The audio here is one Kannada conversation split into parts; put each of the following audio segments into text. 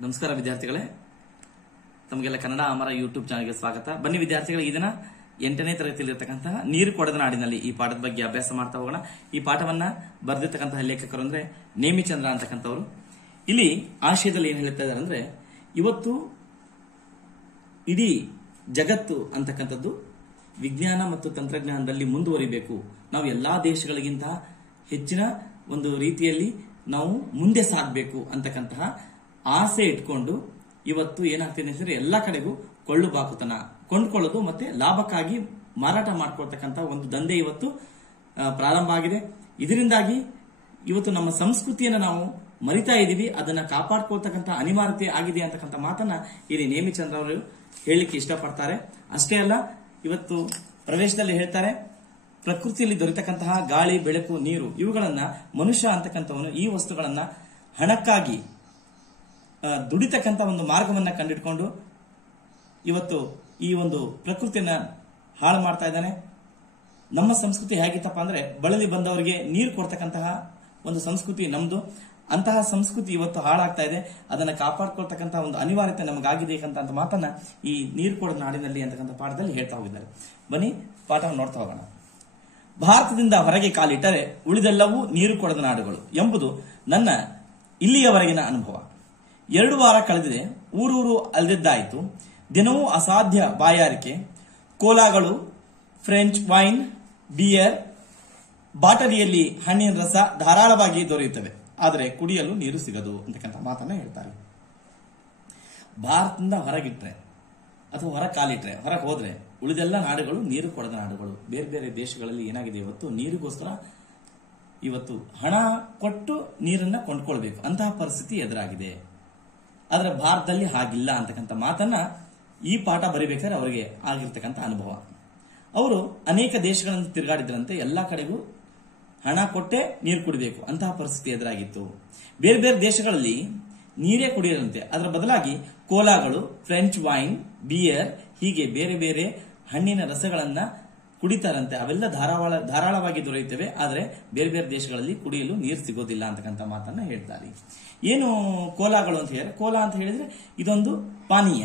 ನಮಸ್ಕಾರ ವಿದ್ಯಾರ್ಥಿಗಳೇ, ತಮಗೆಲ್ಲ ಕನ್ನಡ ಅಮರ ಯೂಟ್ಯೂಬ್ ಚಾನಲ್ಗೆ ಸ್ವಾಗತ. ಬನ್ನಿ ವಿದ್ಯಾರ್ಥಿಗಳೇ, ಇದನ್ನ 8ನೇ ತರಗತಿಯಲ್ಲಿರ್ತಕ್ಕಂತಹ ನೀರು ಕೊಡದ ನಾಡಿನಲ್ಲಿ ಈ ಪಾಠದ ಬಗ್ಗೆ ಅಭ್ಯಾಸ ಮಾಡ್ತಾ ಹೋಗೋಣ. ಈ ಪಾಠವನ್ನ ಬರೆದಿರ್ತಕ್ಕಂತಹ ಲೇಖಕರು ಅಂದ್ರೆ ನೇಮಿಚಂದ್ರ ಅಂತಕ್ಕಂಥವ್ರು. ಇಲ್ಲಿ ಆಶಯದಲ್ಲಿ ಏನ್ ಹೇಳ್ತಾ ಇದ್ದಾರೆ ಅಂದ್ರೆ, ಇವತ್ತು ಇಡೀ ಜಗತ್ತು ಅಂತಕ್ಕಂಥದ್ದು ವಿಜ್ಞಾನ ಮತ್ತು ತಂತ್ರಜ್ಞಾನದಲ್ಲಿ ಮುಂದುವರಿಬೇಕು. ನಾವು ಎಲ್ಲಾ ದೇಶಗಳಿಗಿಂತ ಹೆಚ್ಚಿನ ಒಂದು ರೀತಿಯಲ್ಲಿ ನಾವು ಮುಂದೆ ಸಾಗಬೇಕು ಅಂತಕ್ಕಂತಹ ಆಸೆ ಇಟ್ಕೊಂಡು ಇವತ್ತು ಏನಾಗ್ತಿದೆ ಅಂದ್ರೆ ಎಲ್ಲಾ ಕಡೆಗೂ ಕೊಳ್ಳು ಬಾಕುತನ, ಕೊಂಡ್ಕೊಳ್ಳೋದು ಮತ್ತೆ ಲಾಭಕ್ಕಾಗಿ ಮಾರಾಟ ಮಾಡ್ಕೊಳ್ತಕ್ಕಂಥ ಒಂದು ದಂಧೆ ಇವತ್ತು ಪ್ರಾರಂಭ ಆಗಿದೆ. ಇದರಿಂದಾಗಿ ಇವತ್ತು ನಮ್ಮ ಸಂಸ್ಕೃತಿಯನ್ನು ನಾವು ಮರಿತಾ ಇದೀವಿ. ಅದನ್ನ ಕಾಪಾಡ್ಕೊಳ್ತಕ್ಕಂಥ ಅನಿವಾರ್ಯತೆ ಆಗಿದೆ ಅಂತಕ್ಕಂಥ ಮಾತನ್ನ ಇಲ್ಲಿ ನೇಮಿಚಂದ್ರ ಅವರು ಹೇಳಲಿಕ್ಕೆ ಇಷ್ಟಪಡ್ತಾರೆ. ಅಷ್ಟೇ ಅಲ್ಲ, ಇವತ್ತು ಪ್ರವೇಶದಲ್ಲಿ ಹೇಳ್ತಾರೆ, ಪ್ರಕೃತಿಯಲ್ಲಿ ದೊರೆತಕ್ಕಂತಹ ಗಾಳಿ, ಬೆಳಕು, ನೀರು ಇವುಗಳನ್ನ ಮನುಷ್ಯ ಅಂತಕ್ಕಂಥವನು ಈ ವಸ್ತುಗಳನ್ನ ಹಣಕ್ಕಾಗಿ ದುಡಿತಕ್ಕಂಥ ಒಂದು ಮಾರ್ಗವನ್ನ ಕಂಡಿಡ್ಕೊಂಡು ಇವತ್ತು ಈ ಒಂದು ಪ್ರಕೃತಿಯನ್ನ ಹಾಳು ಮಾಡ್ತಾ ಇದ್ದಾನೆ. ನಮ್ಮ ಸಂಸ್ಕೃತಿ ಹೇಗಿತ್ತಪ್ಪ ಅಂದ್ರೆ, ಬಳಲಿ ಬಂದವರಿಗೆ ನೀರು ಕೊಡ್ತಕ್ಕಂತಹ ಒಂದು ಸಂಸ್ಕೃತಿ ನಮ್ದು. ಅಂತಹ ಸಂಸ್ಕೃತಿ ಇವತ್ತು ಹಾಳಾಗ್ತಾ ಇದೆ. ಅದನ್ನ ಕಾಪಾಡ್ಕೊಳ್ತಕ್ಕಂತಹ ಒಂದು ಅನಿವಾರ್ಯತೆ ನಮಗಾಗಿದೆ ಅಂತ ಮಾತನ್ನ ಈ ನೀರು ಕೊಡದ ನಾಡಿನಲ್ಲಿ ಅಂತಕ್ಕಂಥ ಪಾಠದಲ್ಲಿ ಹೇಳ್ತಾ ಹೋಗಿದ್ದಾರೆ. ಬನ್ನಿ ಪಾಠವನ್ನು ನೋಡ್ತಾ ಹೋಗೋಣ. ಭಾರತದಿಂದ ಹೊರಗೆ ಕಾಲಿಟ್ಟರೆ ಉಳಿದೆಲ್ಲವೂ ನೀರು ಕೊಡದ ನಾಡುಗಳು ಎಂಬುದು ನನ್ನ ಇಲ್ಲಿಯವರೆಗಿನ ಅನುಭವ. 2 ವಾರ ಕಳೆದಿದೆ, ಊರೂರು ಅಲ್ದಿದ್ದಾಯಿತು. ದಿನವೂ ಅಸಾಧ್ಯ ಬಾಯಾರಿಕೆ. ಕೋಲಾಗಳು, ಫ್ರೆಂಚ್ ವೈನ್, ಬಿಯರ್, ಬಾಟಲಿಯಲ್ಲಿ ಹಣ್ಣಿನ ರಸ ಧಾರಾಳವಾಗಿ ದೊರೆಯುತ್ತವೆ. ಆದರೆ ಕುಡಿಯಲು ನೀರು ಸಿಗದು ಅಂತಕ್ಕಂಥ ಮಾತನ್ನ ಹೇಳ್ತಾರೆ. ಭಾರತದಿಂದ ಹೊರಗಿಟ್ರೆ ಅಥವಾ ಹೊರ ಕಾಲಿಟ್ರೆ, ಹೊರಗೆ ಹೋದ್ರೆ ಉಳಿದೆಲ್ಲ ನಾಡುಗಳು ನೀರು ಕೊಡದ ನಾಡುಗಳು. ಬೇರೆ ಬೇರೆ ದೇಶಗಳಲ್ಲಿ ಏನಾಗಿದೆ, ಇವತ್ತು ನೀರಿಗೋಸ್ಕರ ಇವತ್ತು ಹಣ ಕೊಟ್ಟು ನೀರನ್ನ ಕೊಂಡ್ಕೊಳ್ಬೇಕು ಅಂತಹ ಪರಿಸ್ಥಿತಿ ಎದುರಾಗಿದೆ. ಆದ್ರೆ ಭಾರತದಲ್ಲಿ ಹಾಗಿಲ್ಲ ಅಂತಕ್ಕಂಥ ಮಾತನ್ನ ಈ ಪಾಠ ಬರಿಬೇಕಾದ್ರೆ ಅವರಿಗೆ ಆಗಿರ್ತಕ್ಕಂಥ ಅನುಭವ. ಅವರು ಅನೇಕ ದೇಶಗಳನ್ನು ತಿರುಗಾಡಿದ್ರಂತೆ, ಎಲ್ಲಾ ಕಡೆಗೂ ಹಣ ಕೊಟ್ಟೆ ನೀರು ಕುಡಿಬೇಕು ಅಂತಹ ಪರಿಸ್ಥಿತಿ ಎದುರಾಗಿತ್ತು. ಬೇರೆ ಬೇರೆ ದೇಶಗಳಲ್ಲಿ ನೀರೇ ಕುಡಿಯದಂತೆ, ಅದರ ಬದಲಾಗಿ ಕೋಲಾಗಳು, ಫ್ರೆಂಚ್ ವೈನ್, ಬಿಯರ್ ಹೀಗೆ ಬೇರೆ ಬೇರೆ ಹಣ್ಣಿನ ರಸಗಳನ್ನ ಕುಡಿತಾರಂತೆ. ಅವೆಲ್ಲ ಧಾರಾಳವಾಗಿ ದೊರೆಯುತ್ತವೆ. ಆದರೆ ಬೇರೆ ಬೇರೆ ದೇಶಗಳಲ್ಲಿ ಕುಡಿಯಲು ನೀರು ಸಿಗೋದಿಲ್ಲ ಅಂತಕ್ಕಂಥ ಮಾತನ್ನ ಹೇಳ್ತಾರೆ. ಏನು ಕೋಲಾಗಳು ಅಂತ ಹೇಳಿದ್ರೆ, ಕೋಲಾ ಅಂತ ಹೇಳಿದ್ರೆ ಇದೊಂದು ಪಾನೀಯ.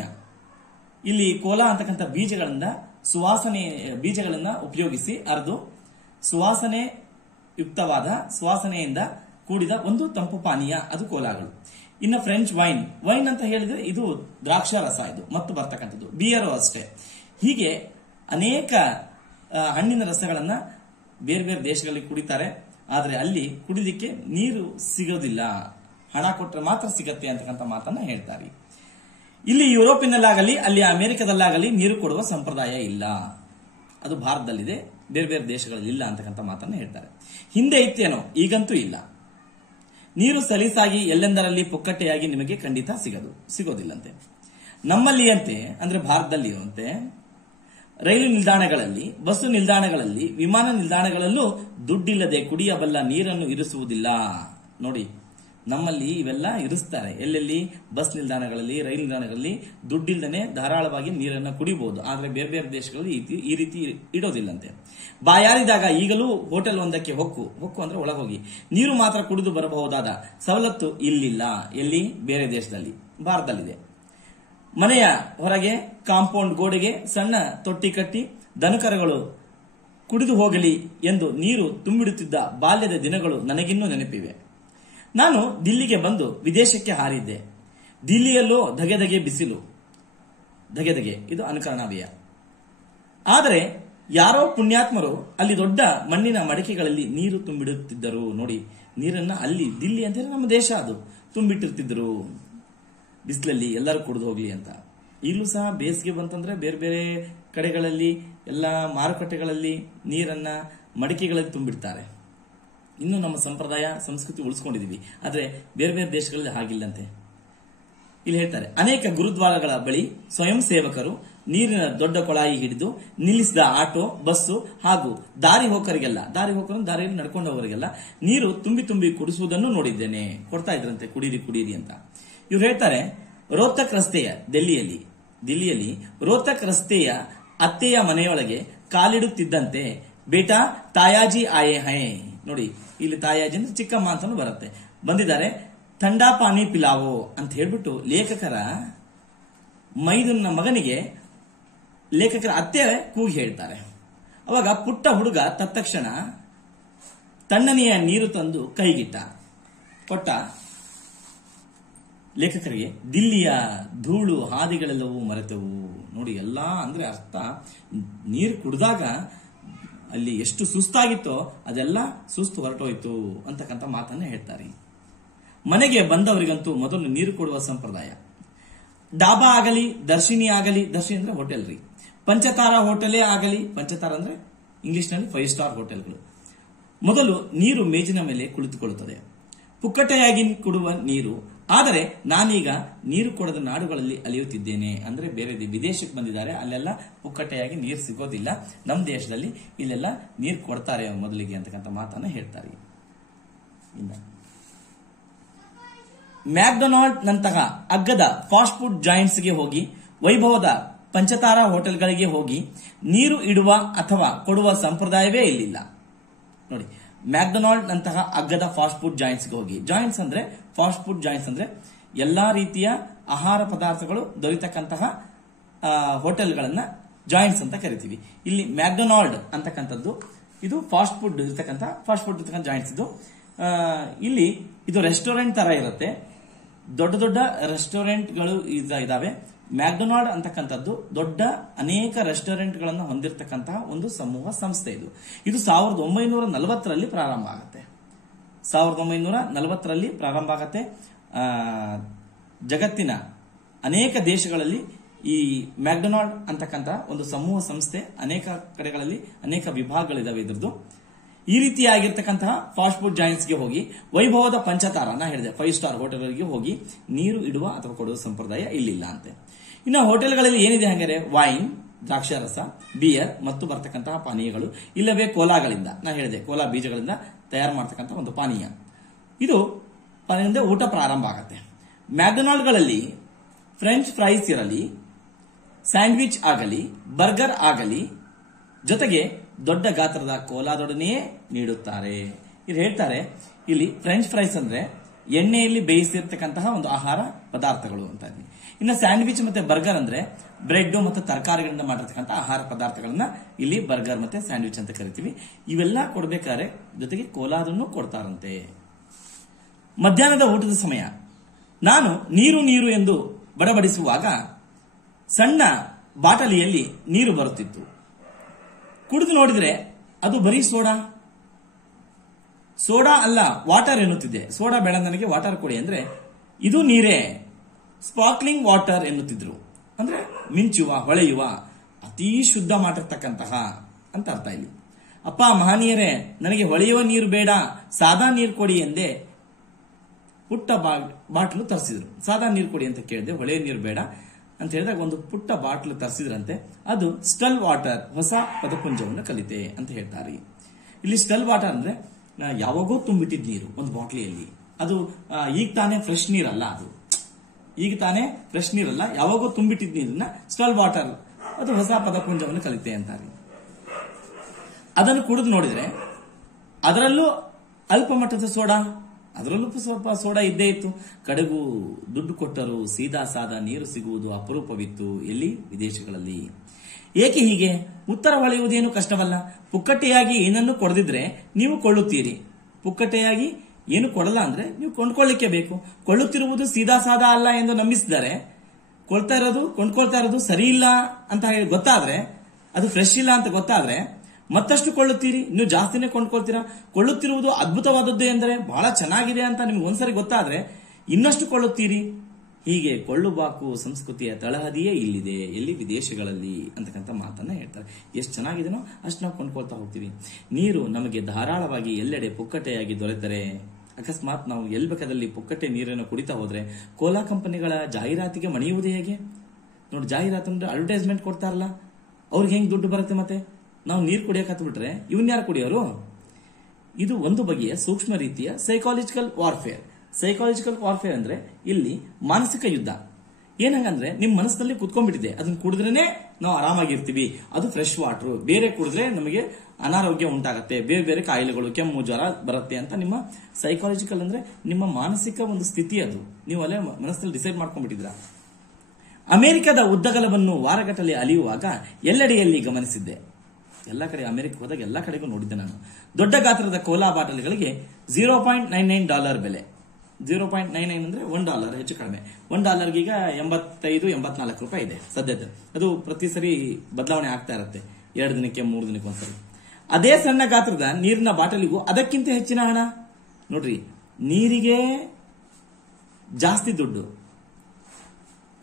ಇಲ್ಲಿ ಕೋಲಾ ಅಂತಕ್ಕಂಥ ಬೀಜಗಳನ್ನ ಉಪಯೋಗಿಸಿ ಅರ್ದು ಸುವಾಸನೆ ಯುಕ್ತವಾದ ಸುವಾಸನೆಯಿಂದ ಕೂಡಿದ ಒಂದು ತಂಪು ಪಾನೀಯ, ಅದು ಕೋಲಾಗಳು. ಇನ್ನು ಫ್ರೆಂಚ್ ವೈನ್ ಅಂತ ಹೇಳಿದ್ರೆ ಇದು ದ್ರಾಕ್ಷಾರಸ ಇದು ಮತ್ತು ಬರ್ತಕ್ಕಂಥದ್ದು. ಬಿಯರು ಅಷ್ಟೇ. ಹೀಗೆ ಅನೇಕ ಹಣ್ಣಿನ ರಸಗಳನ್ನ ಬೇರೆ ಬೇರೆ ದೇಶಗಳಲ್ಲಿ ಕುಡಿತಾರೆ. ಆದ್ರೆ ಅಲ್ಲಿ ಕುಡಿಲಿಕ್ಕೆ ನೀರು ಸಿಗೋದಿಲ್ಲ, ಹಣ ಕೊಟ್ಟರೆ ಮಾತ್ರ ಸಿಗತ್ತೆ ಅಂತಕ್ಕಂಥ ಮಾತನ್ನ ಹೇಳ್ತಾರೆ. ಇಲ್ಲಿ ಯುರೋಪಿನಲ್ಲಾಗಲಿ ಅಲ್ಲಿ ಅಮೆರಿಕದಲ್ಲಾಗಲಿ ನೀರು ಕೊಡುವ ಸಂಪ್ರದಾಯ ಇಲ್ಲ. ಅದು ಭಾರತದಲ್ಲಿದೆ, ಬೇರೆ ಬೇರೆ ದೇಶಗಳಲ್ಲಿ ಇಲ್ಲ ಅಂತಕ್ಕಂಥ ಮಾತನ್ನ ಹೇಳ್ತಾರೆ. ಹಿಂದೆ ಇತ್ತೇನೋ, ಈಗಂತೂ ಇಲ್ಲ. ನೀರು ಸಲೀಸಾಗಿ ಎಲ್ಲೆಂದರಲ್ಲಿ ಪುಕ್ಕಟ್ಟೆಯಾಗಿ ನಿಮಗೆ ಖಂಡಿತ ಸಿಗೋದಿಲ್ಲಂತೆ. ನಮ್ಮಲ್ಲಿಯಂತೆ ಅಂದ್ರೆ ಭಾರತದಲ್ಲಿರುವಂತೆ ರೈಲು ನಿಲ್ದಾಣಗಳಲ್ಲಿ, ಬಸ್ಸು ನಿಲ್ದಾಣಗಳಲ್ಲಿ, ವಿಮಾನ ನಿಲ್ದಾಣಗಳಲ್ಲೂ ದುಡ್ಡಿಲ್ಲದೆ ಕುಡಿಯಬಲ್ಲ ನೀರನ್ನು ಇರಿಸುವುದಿಲ್ಲ. ನೋಡಿ, ನಮ್ಮಲ್ಲಿ ಇವೆಲ್ಲ ಇರಿಸ್ತಾರೆ. ಎಲ್ಲೆಲ್ಲಿ ಬಸ್ ನಿಲ್ದಾಣಗಳಲ್ಲಿ, ರೈಲು ನಿಲ್ದಾಣಗಳಲ್ಲಿ ದುಡ್ಡಿಲ್ಲದೆ ಧಾರಾಳವಾಗಿ ನೀರನ್ನು ಕುಡಿಬಹುದು. ಆದ್ರೆ ಬೇರೆ ಬೇರೆ ದೇಶಗಳಲ್ಲಿ ಈ ರೀತಿ ಇಡೋದಿಲ್ಲಂತೆ. ಬಾಯಾರಿದಾಗ ಈಗಲೂ ಹೋಟೆಲ್ ಒಂದಕ್ಕೆ ಹೊಕ್ಕು ಅಂದ್ರೆ ಒಳಗೋಗಿ ನೀರು ಮಾತ್ರ ಕುಡಿದು ಬರಬಹುದಾದ ಸವಲತ್ತು ಇಲ್ಲಿಲ್ಲ. ಎಲ್ಲಿ? ಬೇರೆ ದೇಶದಲ್ಲಿ. ಭಾರತದಲ್ಲಿದೆ. ಮನೆಯ ಹೊರಗೆ ಕಾಂಪೌಂಡ್ ಗೋಡೆಗೆ ಸಣ್ಣ ತೊಟ್ಟಿ ಕಟ್ಟಿ ದನಕರಗಳು ಕುಡಿದು ಹೋಗಲಿ ಎಂದು ನೀರು ತುಂಬಿಡುತ್ತಿದ್ದ ಬಾಲ್ಯದ ದಿನಗಳು ನನಗಿನ್ನೂ ನೆನಪಿವೆ. ನಾನು ದಿಲ್ಲಿಗೆ ಬಂದು ವಿದೇಶಕ್ಕೆ ಹಾರಿದ್ದೆ. ದಿಲ್ಲಿಯಲ್ಲೋ ಧಗೆಧಗೆ ಬಿಸಿಲು, ಧಗೆಧಗೆ ಇದು ಅನುಕರಣಾವ್ಯಯ. ಆದರೆ ಯಾರೋ ಪುಣ್ಯಾತ್ಮರು ಅಲ್ಲಿ ದೊಡ್ಡ ಮಣ್ಣಿನ ಮಡಿಕೆಗಳಲ್ಲಿ ನೀರು ತುಂಬಿಡುತ್ತಿದ್ದರು. ನೋಡಿ, ನೀರನ್ನ ಅಲ್ಲಿ ದಿಲ್ಲಿ ಅಂತ ನಮ್ಮ ದೇಶ, ಅದು ತುಂಬಿಟ್ಟಿರ್ತಿದ್ರು ಬಿಸಿಲಲ್ಲಿ ಎಲ್ಲರೂ ಕುಡಿದು ಹೋಗ್ಲಿ ಅಂತ. ಈಗಲೂ ಸಹ ಬೇಸಿಗೆ ಬಂತಂದ್ರೆ ಬೇರೆ ಬೇರೆ ಕಡೆಗಳಲ್ಲಿ ಎಲ್ಲ ಮಾರುಕಟ್ಟೆಗಳಲ್ಲಿ ನೀರನ್ನ ಮಡಿಕೆಗಳಲ್ಲಿ ತುಂಬಿಡ್ತಾರೆ. ಇನ್ನು ನಮ್ಮ ಸಂಪ್ರದಾಯ ಸಂಸ್ಕೃತಿ ಉಳಿಸ್ಕೊಂಡಿದೀವಿ. ಆದ್ರೆ ಬೇರೆ ಬೇರೆ ದೇಶಗಳಲ್ಲಿ ಹಾಗಿಲ್ಲಂತೆ. ಇಲ್ಲಿ ಹೇಳ್ತಾರೆ, ಅನೇಕ ಗುರುದ್ವಾರಗಳ ಬಳಿ ಸ್ವಯಂ ಸೇವಕರು ನೀರಿನ ದೊಡ್ಡ ಕೊಳಾಯಿ ಹಿಡಿದು ನಿಲ್ಲಿಸಿದ ಆಟೋ, ಬಸ್ಸು ಹಾಗೂ ದಾರಿ ಹೋಕರಿಗೆಲ್ಲ, ದಾರಿಯಲ್ಲಿ ನಡ್ಕೊಂಡು ಹೋಗೋರಿಗೆಲ್ಲ ನೀರು ತುಂಬಿ ಕುಡಿಸುವುದನ್ನು ನೋಡಿದ್ದೇನೆ. ಕೊಡ್ತಾ ಇದ್ರಂತೆ, ಕುಡೀರಿ ಅಂತ. ಇವ್ರು ಹೇಳ್ತಾರೆ, ರೋಹ್ತಕ್ ರಸ್ತೆಯ ದಿಲ್ಲಿಯಲ್ಲಿ ರೋಹ್ತಕ್ ರಸ್ತೆಯ ಅತ್ತೆಯ ಮನೆಯೊಳಗೆ ಕಾಲಿಡುತ್ತಿದ್ದಂತೆ ಬೇಟಾ ತಾಯಾಜಿ ಆಯೇ ಹೈ. ನೋಡಿ, ಇಲ್ಲಿ ತಾಯಾಜಿ ಅಂದ್ರೆ ಚಿಕ್ಕಮ್ಮ ಅಂತಾನು ಬರುತ್ತೆ. ಬಂದಿದ್ದಾರೆ. ಥಂಡಾ ಪಾನಿ ಪಿಲಾವೋ ಅಂತ ಹೇಳ್ಬಿಟ್ಟು ಲೇಖಕರ ಮೈದುನ ಮಗನಿಗೆ ಲೇಖಕರ ಅತ್ತೆ ಕೂಗಿ ಹೇಳ್ತಾರೆ. ಅವಾಗ ಪುಟ್ಟ ಹುಡುಗ ತತ್ಕ್ಷಣ ತಣ್ಣನೆಯ ನೀರು ತಂದು ಕೈಗಿಟ್ಟ. ಕೊಟ್ಟ ಲೇಖಕರಿಗೆ ದಿಲ್ಲಿಯ ಧೂಳು ಹಾದಿಗಳೆಲ್ಲವೂ ಮರೆತವು. ನೋಡಿ, ಎಲ್ಲ ಅಂದ್ರೆ ಅರ್ಥ, ನೀರು ಕುಡಿದಾಗ ಅಲ್ಲಿ ಎಷ್ಟು ಸುಸ್ತಾಗಿತ್ತೋ ಅದೆಲ್ಲ ಸುಸ್ತು ಹೊರಟೋಯ್ತು ಅಂತಕ್ಕಂಥ ಮಾತನ್ನ ಹೇಳ್ತಾರೆ. ಮನೆಗೆ ಬಂದವರಿಗಂತೂ ಮೊದಲು ನೀರು ಕೊಡುವ ಸಂಪ್ರದಾಯ. ಡಾಬಾ ಆಗಲಿ, ದರ್ಶಿನಿ ಆಗಲಿ, ದರ್ಶಿನಿ ಅಂದ್ರೆ ಹೋಟೆಲ್ ರೀ, ಪಂಚತಾರಾ ಹೋಟೆಲೇ ಆಗಲಿ, ಪಂಚತಾರ ಅಂದ್ರೆ ಇಂಗ್ಲಿಷ್ ನಲ್ಲಿ 5 ಸ್ಟಾರ್ ಹೋಟೆಲ್ಗಳು, ಮೊದಲು ನೀರು ಮೇಜಿನ ಮೇಲೆ ಕುಳಿತುಕೊಳ್ಳುತ್ತದೆ. ಪುಕ್ಕಟೆಯಾಗಿ ಕೊಡುವ ನೀರು. ಆದರೆ ನಾನೀಗ ನೀರು ಕೊಡದ ನಾಡುಗಳಲ್ಲಿ ಅಲಿಯುತ್ತಿದ್ದೇನೆ. ಅಂದ್ರೆ ಬೇರೆ ವಿದೇಶಕ್ಕೆ ಬಂದಿದ್ದಾರೆ, ಅಲ್ಲೆಲ್ಲ ಪುಕ್ಕಟೆಯಾಗಿ ನೀರು ಸಿಗೋದಿಲ್ಲ. ನಮ್ಮ ದೇಶದಲ್ಲಿ ಇಲ್ಲೆಲ್ಲ ನೀರು ಕೊಡ್ತಾರೆ ಮೊದಲಿಗೆ ಅಂತಕ್ಕಂಥ ಮಾತನ್ನ ಹೇಳ್ತಾರೆ. ಮ್ಯಾಕ್ಡೊನಾಲ್ಡ್ ನಂತಹ ಅಗ್ಗದ ಫಾಸ್ಟ್ ಫುಡ್ ಜಾಯಿಂಟ್ಸ್ಗೆ ಹೋಗಿ, ವೈಭವದ ಪಂಚತಾರಾ ಹೋಟೆಲ್ಗಳಿಗೆ ಹೋಗಿ ನೀರು ಇಡುವ ಅಥವಾ ಕೊಡುವ ಸಂಪ್ರದಾಯವೇ ಇಲ್ಲಿಲ್ಲ. ನೋಡಿ, ಮ್ಯಾಕ್ಡೊನಾಲ್ಡ್ ನಂತಹ ಅಗ್ಗದ ಫಾಸ್ಟ್ ಫುಡ್ ಜಾಯಿಂಟ್ಸ್ಗೆ ಹೋಗಿ, ಜಾಯಿಂಟ್ಸ್ ಅಂದ್ರೆ ಫಾಸ್ಟ್ ಫುಡ್ ಜಾಯಿಂಟ್ಸ್ ಅಂದ್ರೆ ಎಲ್ಲಾ ರೀತಿಯ ಆಹಾರ ಪದಾರ್ಥಗಳು ದೊರೆತಕ್ಕಂತಹ ಹೋಟೆಲ್ಗಳನ್ನ ಜಾಯಿಂಟ್ಸ್ ಅಂತ ಕರಿತೀವಿ. ಇಲ್ಲಿ ಮ್ಯಾಕ್ಡೊನಾಲ್ಡ್ ಅಂತಕ್ಕಂಥದ್ದು ಇದು ಫಾಸ್ಟ್ ಫುಡ್ ಇರ್ತಕ್ಕಂಥ ಜಾಯಿಂಟ್ಸ್. ಇಲ್ಲಿ ಇದು ರೆಸ್ಟೋರೆಂಟ್ ತರ ಇರುತ್ತೆ. ದೊಡ್ಡ ದೊಡ್ಡ ರೆಸ್ಟೋರೆಂಟ್ಗಳು ಇದಾವೆ. ಮ್ಯಾಕ್ಡೊನಾಲ್ಡ್ ಅಂತಕ್ಕಂಥದ್ದು ದೊಡ್ಡ ಅನೇಕ ರೆಸ್ಟೋರೆಂಟ್ಗಳನ್ನು ಹೊಂದಿರತಕ್ಕಂತಹ ಒಂದು ಸಮೂಹ ಸಂಸ್ಥೆ. ಇದು 1940ರಲ್ಲಿ ಪ್ರಾರಂಭ ಆಗುತ್ತೆ. 1940ರಲ್ಲಿ ಪ್ರಾರಂಭ ಆಗುತ್ತೆ. ಜಗತ್ತಿನ ಅನೇಕ ದೇಶಗಳಲ್ಲಿ ಈ ಮ್ಯಾಕ್ಡೊನಾಲ್ಡ್ ಅಂತಕ್ಕಂಥ ಒಂದು ಸಮೂಹ ಸಂಸ್ಥೆ ಅನೇಕ ಕಡೆಗಳಲ್ಲಿ ಅನೇಕ ವಿಭಾಗಗಳಿದಾವೆ ಇದ್ರದ್ದು. ಈ ರೀತಿಯಾಗಿರ್ತಕ್ಕಂತಹ ಫಾಸ್ಟ್ ಫುಡ್ ಜಾಯಿಂಟ್ಸ್ಗೆ ಹೋಗಿ, ವೈಭವದ ಪಂಚತಾರ ನಾ ಹೇಳಿದೆ 5 ಸ್ಟಾರ್ ಹೋಟೆಲ್ಗಳಿಗೆ ಹೋಗಿ ನೀರು ಇಡುವ ಅಥವಾ ಕೊಡುವ ಸಂಪ್ರದಾಯ ಇಲ್ಲಿಲ್ಲ ಅಂತೆ. ಇನ್ನು ಹೋಟೆಲ್ಗಳಲ್ಲಿ ಏನಿದೆ ಹಾಗಾದ್ರೆ ವೈನ್, ದ್ರಾಕ್ಷಾರಸ, ಬಿಯರ್ ಮತ್ತು ಬರ್ತಕ್ಕಂತಹ ಪಾನೀಯಗಳು, ಇಲ್ಲವೇ ಕೋಲಾಗಳಿಂದ ನಾ ಹೇಳಿದೆ ಕೋಲಾ ಬೀಜಗಳಿಂದ ತಯಾರು ಮಾಡತಕ್ಕಂತಹ ಒಂದು ಪಾನೀಯ. ಇದು ಪಾನೀಯದಿಂದ ಊಟ ಪ್ರಾರಂಭ ಆಗುತ್ತೆ. ಮ್ಯಾಕ್ಡೊನಾಲ್ಡ್ಗಳಲ್ಲಿ ಫ್ರೆಂಚ್ ಫ್ರೈಸ್ ಇರಲಿ, ಸ್ಯಾಂಡ್ವಿಚ್ ಆಗಲಿ, ಬರ್ಗರ್ ಆಗಲಿ, ಜೊತೆಗೆ ದೊಡ್ಡ ಗಾತ್ರದ ಕೋಲಾದೊಡನೆಯೇ ನೀಡುತ್ತಾರೆ. ಇದು ಹೇಳ್ತಾರೆ ಇಲ್ಲಿ ಫ್ರೆಂಚ್ ಫ್ರೈಸ್ ಅಂದ್ರೆ ಎಣ್ಣೆಯಲ್ಲಿ ಬೇಯಿಸಿರ್ತಕ್ಕಂತಹ ಒಂದು ಆಹಾರ ಪದಾರ್ಥಗಳು ಅಂತ. ಇನ್ನು ಸ್ಯಾಂಡ್ವಿಚ್ ಮತ್ತೆ ಬರ್ಗರ್ ಅಂದ್ರೆ ಬ್ರೆಡ್ ಮತ್ತು ತರಕಾರಿಗಳಿಂದ ಮಾಡಿರ್ತಕ್ಕಂಥ ಆಹಾರ ಪದಾರ್ಥಗಳನ್ನ ಇಲ್ಲಿ ಬರ್ಗರ್ ಮತ್ತೆ ಸ್ಯಾಂಡ್ವಿಚ್ ಅಂತ ಕರಿತೀವಿ. ಇವೆಲ್ಲ ಕೊಡ್ಬೇಕಾದ್ರೆ ಜೊತೆಗೆ ಕೋಲಾದನ್ನು ಕೊಡ್ತಾರಂತೆ. ಮಧ್ಯಾಹ್ನದ ಊಟದ ಸಮಯ. ನಾನು ನೀರು ಎಂದು ಬಡಬಡಿಸುವಾಗ ಸಣ್ಣ ಬಾಟಲಿಯಲ್ಲಿ ನೀರು ಬರುತ್ತಿತ್ತು. ಕುಡಿದು ನೋಡಿದ್ರೆ ಅದು ಬರೀ ಸೋಡಾ ಅಲ್ಲ, ವಾಟರ್ ಎನ್ನುತ್ತಿದ್ದೆ. ಸೋಡಾ ಬೇಡ ನನಗೆ, ವಾಟರ್ ಕೊಡಿ ಅಂದ್ರೆ ಇದು ನೀರೇ, ಸ್ಪಾರ್ಕ್ಲಿಂಗ್ ವಾಟರ್ ಎನ್ನುತ್ತಿದ್ರು. ಅಂದ್ರೆ ಮಿಂಚುವ, ಹೊಳೆಯುವ, ಅತೀ ಶುದ್ಧ ಮಾಡಿರ್ತಕ್ಕಂತಹ ಅಂತ ಅರ್ಥ ಇಲ್ಲಿ. ಅಪ್ಪ ಮಹನೀಯರೇ, ನನಗೆ ಹೊಳೆಯುವ ನೀರು ಬೇಡ, ಸಾದಾ ನೀರು ಕೊಡಿ ಎಂದೇ ಪುಟ್ಟ ಬಾಟ್ಲು ತರಿಸಿದ್ರು. ಸಾದಾ ನೀರು ಕೊಡಿ ಅಂತ ಕೇಳಿದೆ, ಹೊಳೆಯುವ ನೀರು ಬೇಡ ಅಂತ ಹೇಳಿದಾಗ ಒಂದು ಪುಟ್ಟ ಬಾಟ್ಲು ತರಿಸಿದ್ರಂತೆ. ಅದು ಸ್ಟಲ್ ವಾಟರ್, ಹೊಸ ಪದಪುಂಜವನ್ನು ಕಲಿತೆ ಅಂತ ಹೇಳ್ತಾರೆ. ಇಲ್ಲಿ ಸ್ಟಲ್ ವಾಟರ್ ಅಂದ್ರೆ ಯಾವಾಗೋ ತುಂಬಿಟ್ಟಿದ್ ನೀರು ಒಂದು ಬಾಟ್ಲಿಯಲ್ಲಿ. ಅದು ಈಗ ತಾನೇ ಫ್ರೆಶ್ ನೀರಲ್ಲ, ಯಾವಾಗೋ ತುಂಬಿಟ್ಟಿದ್ ನೀರನ್ನ ಸ್ಟಲ್ ವಾಟರ್, ಅದು ಹೊಸ ಪದಪುಂಜವನ್ನು ಕಲಿತೆ ಅಂತಾರೆ. ಅದನ್ನು ಕುಡಿದು ನೋಡಿದ್ರೆ ಅದರಲ್ಲೂ ಅಲ್ಪ ಮಟ್ಟದ ಸೋಡಾ, ಅದರಲ್ಲೂ ಸ್ವಲ್ಪ ಸೋಡಾ ಇದ್ದೇ ಇತ್ತು. ಕಡೆಗೂ ದುಡ್ಡು ಕೊಟ್ಟರು ಸೀದಾ ಸಾದಾ ನೀರು ಸಿಗುವುದು ಅಪರೂಪವಿತ್ತು. ಎಲ್ಲಿ? ವಿದೇಶಗಳಲ್ಲಿ. ಏಕೆ ಹೀಗೆ? ಉತ್ತರ ಹೊಳೆಯುವುದೇನು ಕಷ್ಟವಲ್ಲ. ಪುಕ್ಕಟೆಯಾಗಿ ಏನನ್ನು ಕೊಡದಿದ್ರೆ ನೀವು ಕೊಳ್ಳುತ್ತೀರಿ. ಪುಕ್ಕಟೆಯಾಗಿ ಏನು ಕೊಡಲ್ಲ ಅಂದ್ರೆ ನೀವು ಕೊಂಡ್ಕೊಳ್ಳಿಕ್ಕೆ ಬೇಕು. ಕೊಳ್ಳುತ್ತಿರುವುದು ಸೀದಾ ಸಾದಾ ಅಲ್ಲ ಎಂದು ನಂಬಿಸಿದರೆ, ಕೊಂಡ್ಕೊಳ್ತಾ ಇರೋದು ಸರಿ ಇಲ್ಲ ಅಂತ ಹೇಳಿ ಗೊತ್ತಾದ್ರೆ, ಅದು ಫ್ರೆಶ್ ಇಲ್ಲ ಅಂತ ಗೊತ್ತಾದ್ರೆ ಮತ್ತಷ್ಟು ಕೊಳ್ಳುತ್ತೀರಿ, ನೀವು ಜಾಸ್ತಿನೇ ಕೊಂಡ್ಕೊಳ್ತೀರಾ. ಕೊಳ್ಳುತ್ತಿರುವುದು ಅದ್ಭುತವಾದದ್ದು ಎಂದರೆ ಬಹಳ ಚೆನ್ನಾಗಿದೆ ಅಂತ ನಿಮ್ಗೆ ಒಂದ್ಸರಿ ಗೊತ್ತಾದ್ರೆ ಇನ್ನಷ್ಟು ಕೊಳ್ಳುತ್ತೀರಿ. ಹೀಗೆ ಕೊಳ್ಳುಬಾಕು ಸಂಸ್ಕೃತಿಯ ತಳಹದಿಯೇ ಇಲ್ಲಿದೆ, ಎಲ್ಲಿ? ವಿದೇಶಗಳಲ್ಲಿ ಅಂತಕ್ಕಂಥ ಮಾತನ್ನ ಹೇಳ್ತಾರೆ. ಎಷ್ಟು ಚೆನ್ನಾಗಿದೆನೋ ಅಷ್ಟು ನಾವು ಕೊಂಡ್ಕೊಳ್ತಾ ಹೋಗ್ತೀವಿ. ನೀರು ನಮಗೆ ಧಾರಾಳವಾಗಿ ಎಲ್ಲೆಡೆ ಪುಕ್ಕಟೆಯಾಗಿ ದೊರೆತರೆ, ಅಕಸ್ಮಾತ್ ನಾವು ಎಲ್ಲಿ ಬೇಕಾದಲ್ಲಿ ಪುಕ್ಕಟೆ ನೀರನ್ನು ಕುಡಿತಾ ಹೋದ್ರೆ ಕೋಲಾ ಕಂಪನಿಗಳ ಜಾಹೀರಾತಿಗೆ ಮಣಿಯುವುದೇ ಹೇಗೆ? ನೋಡಿ, ಜಾಹೀರಾತು ಅಂದ್ರೆ ಅಡ್ವರ್ಟೈಸ್ಮೆಂಟ್ ಕೊಡ್ತಾರಲ್ಲ, ಅವ್ರಿಗೆ ಹೆಂಗ್ ದುಡ್ಡು ಬರುತ್ತೆ? ಮತ್ತೆ ನಾವು ನೀರು ಕುಡಿಯಕ್ಕೆ ಹತ್ಬಿಟ್ರೆ ಇವನ್ಯಾರು ಕುಡಿಯೋರು? ಇದು ಒಂದು ಬಗೆಯ ಸೂಕ್ಷ್ಮ ರೀತಿಯ ಸೈಕಾಲಜಿಕಲ್ ವಾರ್ಫೇರ್. ಸೈಕಾಲಜಿಕಲ್ ವಾರ್ಫೇರ್ ಅಂದ್ರೆ ಇಲ್ಲಿ ಮಾನಸಿಕ ಯುದ್ಧ. ಏನಂಗಂದ್ರೆ ನಿಮ್ ಮನಸ್ಸಲ್ಲಿ ಕುತ್ಕೊಂಡ್ಬಿಟ್ಟಿದೆ, ಅದನ್ನ ಕುಡಿದ್ರೇನೆ ನಾವು ಆರಾಮಾಗಿರ್ತೀವಿ, ಅದು ಫ್ರೆಶ್ ವಾಟರ್, ಬೇರೆ ಕುಡಿದ್ರೆ ನಮಗೆ ಅನಾರೋಗ್ಯ ಉಂಟಾಗತ್ತೆ, ಬೇರೆ ಬೇರೆ ಕಾಯಿಲೆಗಳು, ಕೆಮ್ಮು, ಜ್ವರ ಬರುತ್ತೆ ಅಂತ ನಿಮ್ಮ ಸೈಕಾಲಜಿಕಲ್ ಅಂದ್ರೆ ನಿಮ್ಮ ಮಾನಸಿಕ ಒಂದು ಸ್ಥಿತಿ ಅದು. ನೀವು ಅಲ್ಲೇ ಮನಸ್ಸಲ್ಲಿ ಡಿಸೈಡ್ ಮಾಡ್ಕೊಂಡ್ಬಿಟ್ಟಿದ್ರ. ಅಮೆರಿಕದ ಉದ್ದಗಲವನ್ನು ವಾರಗಟ್ಟಲೆ ಅಲಿಯುವಾಗ ಎಲ್ಲೆಡೆಯಲ್ಲಿ ಗಮನಿಸಿದ್ದೆ. ಎಲ್ಲ ಕಡೆ ಅಮೆರಿಕ ಹೋದಾಗ ಎಲ್ಲ ಕಡೆಗೂ ನೋಡಿದ್ದೆ ನಾನು. ದೊಡ್ಡ ಗಾತ್ರದ ಕೋಲಾ ಬಾಟಲ್ಗಳಿಗೆ $0.99 ಬೆಲೆ. 0.99 ಅಂದ್ರೆ $1 ಹೆಚ್ಚು ಕಡಿಮೆ. $1 ಈಗ 85-84 ರೂಪಾಯಿ ಇದೆ ಸದ್ಯದ. ಅದು ಪ್ರತಿ ಸರಿ ಬದಲಾವಣೆ ಆಗ್ತಾ ಇರುತ್ತೆ, 2 ದಿನಕ್ಕೆ 3 ದಿನಕ್ಕೆ ಒಂದ್ಸರಿ. ಅದೇ ಸಣ್ಣ ಗಾತ್ರದ ನೀರಿನ ಬಾಟಲಿಗೂ ಅದಕ್ಕಿಂತ ಹೆಚ್ಚಿನ ಹಣ. ನೋಡ್ರಿ, ನೀರಿಗೆ ಜಾಸ್ತಿ ದುಡ್ಡು,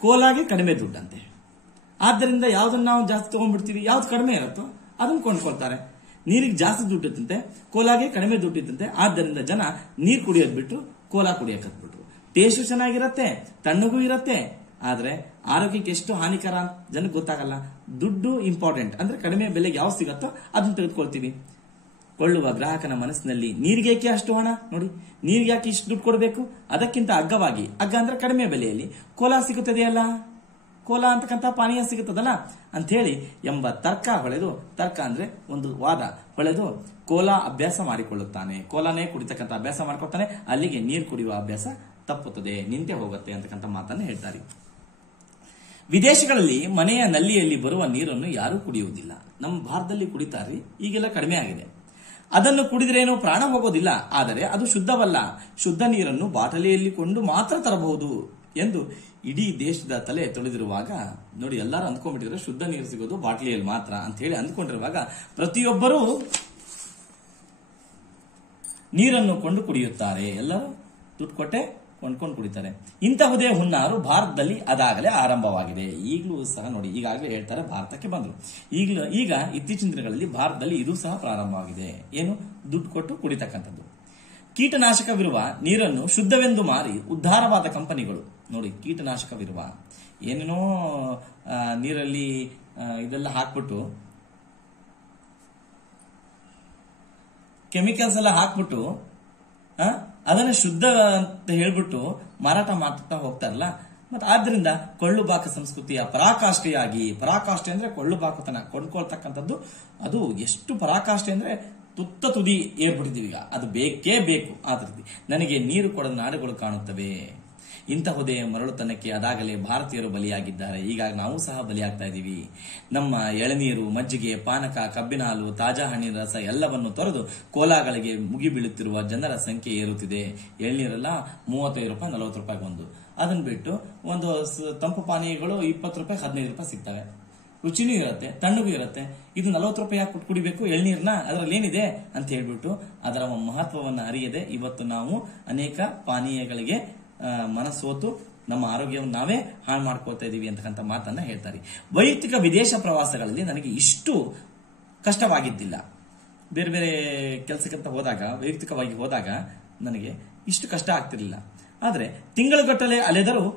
ಕೋಲಾಗೆ ಕಡಿಮೆ ದುಡ್ಡಂತೆ. ಆದ್ದರಿಂದ ಯಾವ್ದನ್ನ ನಾವು ಜಾಸ್ತಿ ತಗೊಂಡ್ಬಿಡ್ತೀವಿ, ಯಾವ್ದು ಕಡಿಮೆ ಇರುತ್ತೋ ಅದನ್ನ ಕೊಂಡ್ಕೊಳ್ತಾರೆ. ನೀರಿಗೆ ಜಾಸ್ತಿ ದುಡ್ಡು ಇತ್ತಂತೆ, ಕೋಲಾಗೆ ಕಡಿಮೆ ದುಡ್ಡು ಇತ್ತಂತೆ. ಆದ್ದರಿಂದ ಜನ ನೀರು ಕುಡಿಯೋದ್ ಬಿಟ್ಟು ಕೋಲಾ ಕುಡಿಯಕ್ ಹತ್ಬಿಟ್ರು. ಟೇಸ್ಟ್ ಚೆನ್ನಾಗಿರತ್ತೆ, ತಣ್ಣಗೂ ಇರತ್ತೆ, ಆದ್ರೆ ಆರೋಗ್ಯಕ್ಕೆ ಎಷ್ಟು ಹಾನಿಕರ ಅಂತ ಜನಕ್ಕೆ ಗೊತ್ತಾಗಲ್ಲ. ದುಡ್ಡು ಇಂಪಾರ್ಟೆಂಟ್ ಅಂದ್ರೆ ಕಡಿಮೆ ಬೆಲೆಗೆ ಯಾವ ಸಿಗತ್ತೋ ಅದನ್ನ ತೆಗೆದುಕೊಳ್ತೀವಿ. ಕೊಳ್ಳುವ ಗ್ರಾಹಕನ ಮನಸ್ಸಿನಲ್ಲಿ ನೀರಿಗೇಕೆ ಅಷ್ಟು ಹಣ, ನೋಡಿ ನೀರಿಗೆ ಯಾಕೆ ಇಷ್ಟು ದುಡ್ಡು ಕೊಡಬೇಕು, ಅದಕ್ಕಿಂತ ಅಗ್ಗವಾಗಿ, ಅಗ್ಗ ಅಂದ್ರೆ ಕಡಿಮೆ ಬೆಲೆಯಲ್ಲಿ ಕೋಲಾ ಸಿಗುತ್ತದೆಯಲ್ಲ, ಕೋಲಾ ಅಂತಕ್ಕಂಥ ಪಾನೀಯ ಸಿಗುತ್ತದಲ್ಲ ಅಂತ ಹೇಳಿ ಎಂಬ ತರ್ಕ ಹೊಳೆದು, ತರ್ಕ ಅಂದ್ರೆ ಒಂದು ವಾದ ಹೊಳೆದು ಕೋಲಾ ಅಭ್ಯಾಸ ಮಾಡಿಕೊಳ್ಳುತ್ತಾನೆ. ಕೋಲಾನೇ ಕುಡಿತಕ್ಕಂಥ ಅಭ್ಯಾಸ ಮಾಡ್ಕೊಳ್ತಾನೆ. ಅಲ್ಲಿಗೆ ನೀರು ಕುಡಿಯುವ ಅಭ್ಯಾಸ ತಪ್ಪುತ್ತದೆ, ನಿಂತೆ ಹೋಗುತ್ತೆ ಅಂತಕ್ಕಂಥ ಮಾತನ್ನು ಹೇಳ್ತಾರೆ. ವಿದೇಶಗಳಲ್ಲಿ ಮನೆಯ ನಲ್ಲಿಯಲ್ಲಿ ಬರುವ ನೀರನ್ನು ಯಾರೂ ಕುಡಿಯುವುದಿಲ್ಲ. ನಮ್ಮ ಭಾರತದಲ್ಲಿ ಕುಡಿತಾರೆ, ಈಗೆಲ್ಲ ಕಡಿಮೆ ಆಗಿದೆ. ಅದನ್ನು ಕುಡಿದ್ರೇನೋ ಪ್ರಾಣ ಹೋಗೋದಿಲ್ಲ, ಆದರೆ ಅದು ಶುದ್ಧವಲ್ಲ. ಶುದ್ಧ ನೀರನ್ನು ಬಾಟಲಿಯಲ್ಲಿ ಕೊಂಡು ಮಾತ್ರ ತರಬಹುದು ಎಂದು ಇಡೀ ದೇಶದ ತಲೆ ತೊಳೆದಿರುವಾಗ, ನೋಡಿ ಎಲ್ಲರೂ ಅಂದ್ಕೊಂಡ್ಬಿಟ್ಟಿದ್ರೆ ಶುದ್ಧ ನೀರು ಸಿಗೋದು ಬಾಟಲಿಯಲ್ಲಿ ಮಾತ್ರ ಅಂತ ಹೇಳಿ ಅಂದ್ಕೊಂಡಿರುವಾಗ ಪ್ರತಿಯೊಬ್ಬರೂ ನೀರನ್ನು ಕೊಂಡು ಕುಡಿಯುತ್ತಾರೆ. ಎಲ್ಲರೂ ದುಡ್ಡು ಕೊಟ್ಟೆ ಕೊಂಡ್ಕೊಂಡು ಕುಡಿತಾರೆ. ಇಂತಹುದೇ ಹುನ್ನಾರು ಭಾರತದಲ್ಲಿ ಅದಾಗಲೇ ಆರಂಭವಾಗಿದೆ. ಈಗಲೂ ಸಹ ನೋಡಿ, ಈಗಾಗಲೇ ಹೇಳ್ತಾರೆ ಭಾರತಕ್ಕೆ ಬಂದ್ರು. ಈಗ ಇತ್ತೀಚಿನ ದಿನಗಳಲ್ಲಿ ಭಾರತದಲ್ಲಿ ಇದು ಸಹ ಪ್ರಾರಂಭವಾಗಿದೆ. ಏನು, ದುಡ್ಡು ಕೊಟ್ಟು ಕುಡಿತಕ್ಕಂಥದ್ದು. ಕೀಟನಾಶಕವಿರುವ ನೀರನ್ನು ಶುದ್ಧವೆಂದು ಮಾರಿ ಉದ್ಧಾರವಾದ ಕಂಪನಿಗಳು, ನೋಡಿ ಕೀಟನಾಶಕವಿರುವ ಏನೇನೋ ನೀರಲ್ಲಿ ಇದೆಲ್ಲ ಹಾಕ್ಬಿಟ್ಟು, ಕೆಮಿಕಲ್ಸ್ ಎಲ್ಲ ಹಾಕ್ಬಿಟ್ಟು ಅದನ್ನು ಶುದ್ಧ ಅಂತ ಹೇಳ್ಬಿಟ್ಟು ಮಾರಾಟ ಮಾಡ್ತಾ ಹೋಗ್ತಾರಲ್ಲ. ಮತ್ತೆ ಆದ್ರಿಂದ ಕೊಳ್ಳುಬಾಕ ಸಂಸ್ಕೃತಿಯ ಪರಾಕಾಷ್ಠೆ ಅಂದ್ರೆ ಕೊಳ್ಳುಬಾಕತನ ಕೊಂಡ್ಕೊಳ್ತಕ್ಕಂಥದ್ದು. ಅದು ಎಷ್ಟು ಪರಾಕಾಷ್ಠೆ ಅಂದ್ರೆ ತುತ್ತ ತುದಿ ಏರ್ಬಿಟ್ಟಿದೀವಿ ಈಗ. ಅದು ಬೇಕೇ ಬೇಕು. ಆದ್ರಿಂದ ನನಗೆ ನೀರು ಕೊಡದ ನಾಡುಗಳು ಕಾಣುತ್ತವೆ. ಇಂತಹುದೇ ಮರಳುತನಕ್ಕೆ ಅದಾಗಲೇ ಭಾರತೀಯರು ಬಲಿಯಾಗಿದ್ದಾರೆ. ಈಗ ನಾವು ಸಹ ಬಲಿಯಾಗ್ತಾ ಇದ್ದೀವಿ. ನಮ್ಮ ಎಳನೀರು, ಮಜ್ಜಿಗೆ, ಪಾನಕ, ಕಬ್ಬಿನ ಹಾಲು, ತಾಜಾ ಹಣ್ಣಿನ ರಸ ಎಲ್ಲವನ್ನು ತೊರೆದು ಕೋಲಾಗಳಿಗೆ ಮುಗಿಬೀಳುತ್ತಿರುವ ಜನರ ಸಂಖ್ಯೆ ಏರುತ್ತಿದೆ. ಎಳನೀರೆಲ್ಲ 35 ರೂಪಾಯಿ 40 ರೂಪಾಯಿ ಒಂದು. ಅದನ್ನ ಬಿಟ್ಟು ಒಂದು ತಂಪು ಪಾನೀಯಗಳು 20 ರೂಪಾಯಿ 15 ರೂಪಾಯಿ ಸಿಗ್ತವೆ. ರುಚಿನೂ ಇರುತ್ತೆ, ತಣ್ಣಗೂ ಇರುತ್ತೆ. ಇದು 40 ರೂಪಾಯಿ ಯಾಕೆ ಕೊಟ್ಟು ಕುಡಿಬೇಕು ಎಳ್ನೀರ್ನ, ಅದರಲ್ಲಿ ಏನಿದೆ ಅಂತ ಹೇಳ್ಬಿಟ್ಟು ಅದರ ಮಹತ್ವವನ್ನು ಅರಿಯದೆ ಇವತ್ತು ನಾವು ಅನೇಕ ಪಾನೀಯಗಳಿಗೆ ಮನಸೋತು ನಮ್ಮ ಆರೋಗ್ಯವನ್ನು ನಾವೇ ಹಾಳು ಮಾಡ್ಕೊಳ್ತಾ ಇದೀವಿ ಅಂತಕ್ಕಂಥ ಮಾತನ್ನ ಹೇಳ್ತಾರೆ. ವೈಯಕ್ತಿಕ ವಿದೇಶ ಪ್ರವಾಸಗಳಲ್ಲಿ ನನಗೆ ಇಷ್ಟು ಕಷ್ಟವಾಗಿದ್ದಿಲ್ಲ. ಬೇರೆ ಬೇರೆ ಕೆಲಸಕ್ಕಂತ ಹೋದಾಗ, ವೈಯಕ್ತಿಕವಾಗಿ ಹೋದಾಗ ನನಗೆ ಇಷ್ಟು ಕಷ್ಟ ಆಗ್ತಿರ್ಲಿಲ್ಲ. ಆದ್ರೆ ತಿಂಗಳುಗಟ್ಟಲೆ ಅಲೆದರೂ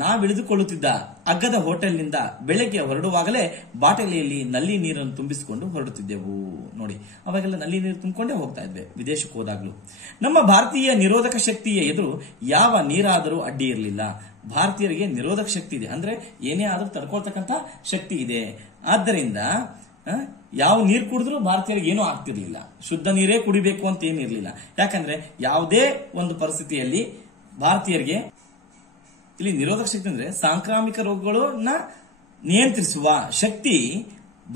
ನಾವಿಳಿದುಕೊಳ್ಳುತ್ತಿದ್ದ ಅಗ್ಗದ ಹೋಟೆಲ್ನಿಂದ ಬೆಳಗ್ಗೆ ಹೊರಡುವಾಗಲೇ ಬಾಟಲಿಯಲ್ಲಿ ನಲ್ಲಿ ನೀರನ್ನು ತುಂಬಿಸಿಕೊಂಡು ಹೊರಡುತ್ತಿದ್ದೆವು. ನೋಡಿ, ಅವಾಗೆಲ್ಲ ನಲ್ಲಿ ನೀರು ತುಂಬಿಕೊಂಡೇ ಹೋಗ್ತಾ ಇದ್ವಿ ವಿದೇಶಕ್ಕೆ ಹೋದಾಗ್ಲೂ. ನಮ್ಮ ಭಾರತೀಯ ನಿರೋಧಕ ಶಕ್ತಿಯ ಎದುರು ಯಾವ ನೀರಾದರೂ ಅಡ್ಡಿ ಇರಲಿಲ್ಲ. ಭಾರತೀಯರಿಗೆ ನಿರೋಧಕ ಶಕ್ತಿ ಇದೆ, ಅಂದ್ರೆ ಏನೇ ಆದ್ರೂ ತಡ್ಕೊಳ್ತಕ್ಕಂಥ ಶಕ್ತಿ ಇದೆ. ಆದ್ದರಿಂದ ಯಾವ ನೀರು ಕುಡಿದ್ರೂ ಭಾರತೀಯರಿಗೆ ಏನೂ ಆಗ್ತಿರ್ಲಿಲ್ಲ. ಶುದ್ಧ ನೀರೇ ಕುಡಿಬೇಕು ಅಂತ ಏನಿರ್ಲಿಲ್ಲ. ಯಾಕಂದ್ರೆ ಯಾವುದೇ ಒಂದು ಪರಿಸ್ಥಿತಿಯಲ್ಲಿ ಭಾರತೀಯರಿಗೆ ಇಲ್ಲಿ ನಿರೋಧಕ ಶಕ್ತಿ ಅಂದ್ರೆ ಸಾಂಕ್ರಾಮಿಕ ರೋಗಗಳನ್ನ ನಿಯಂತ್ರಿಸುವ ಶಕ್ತಿ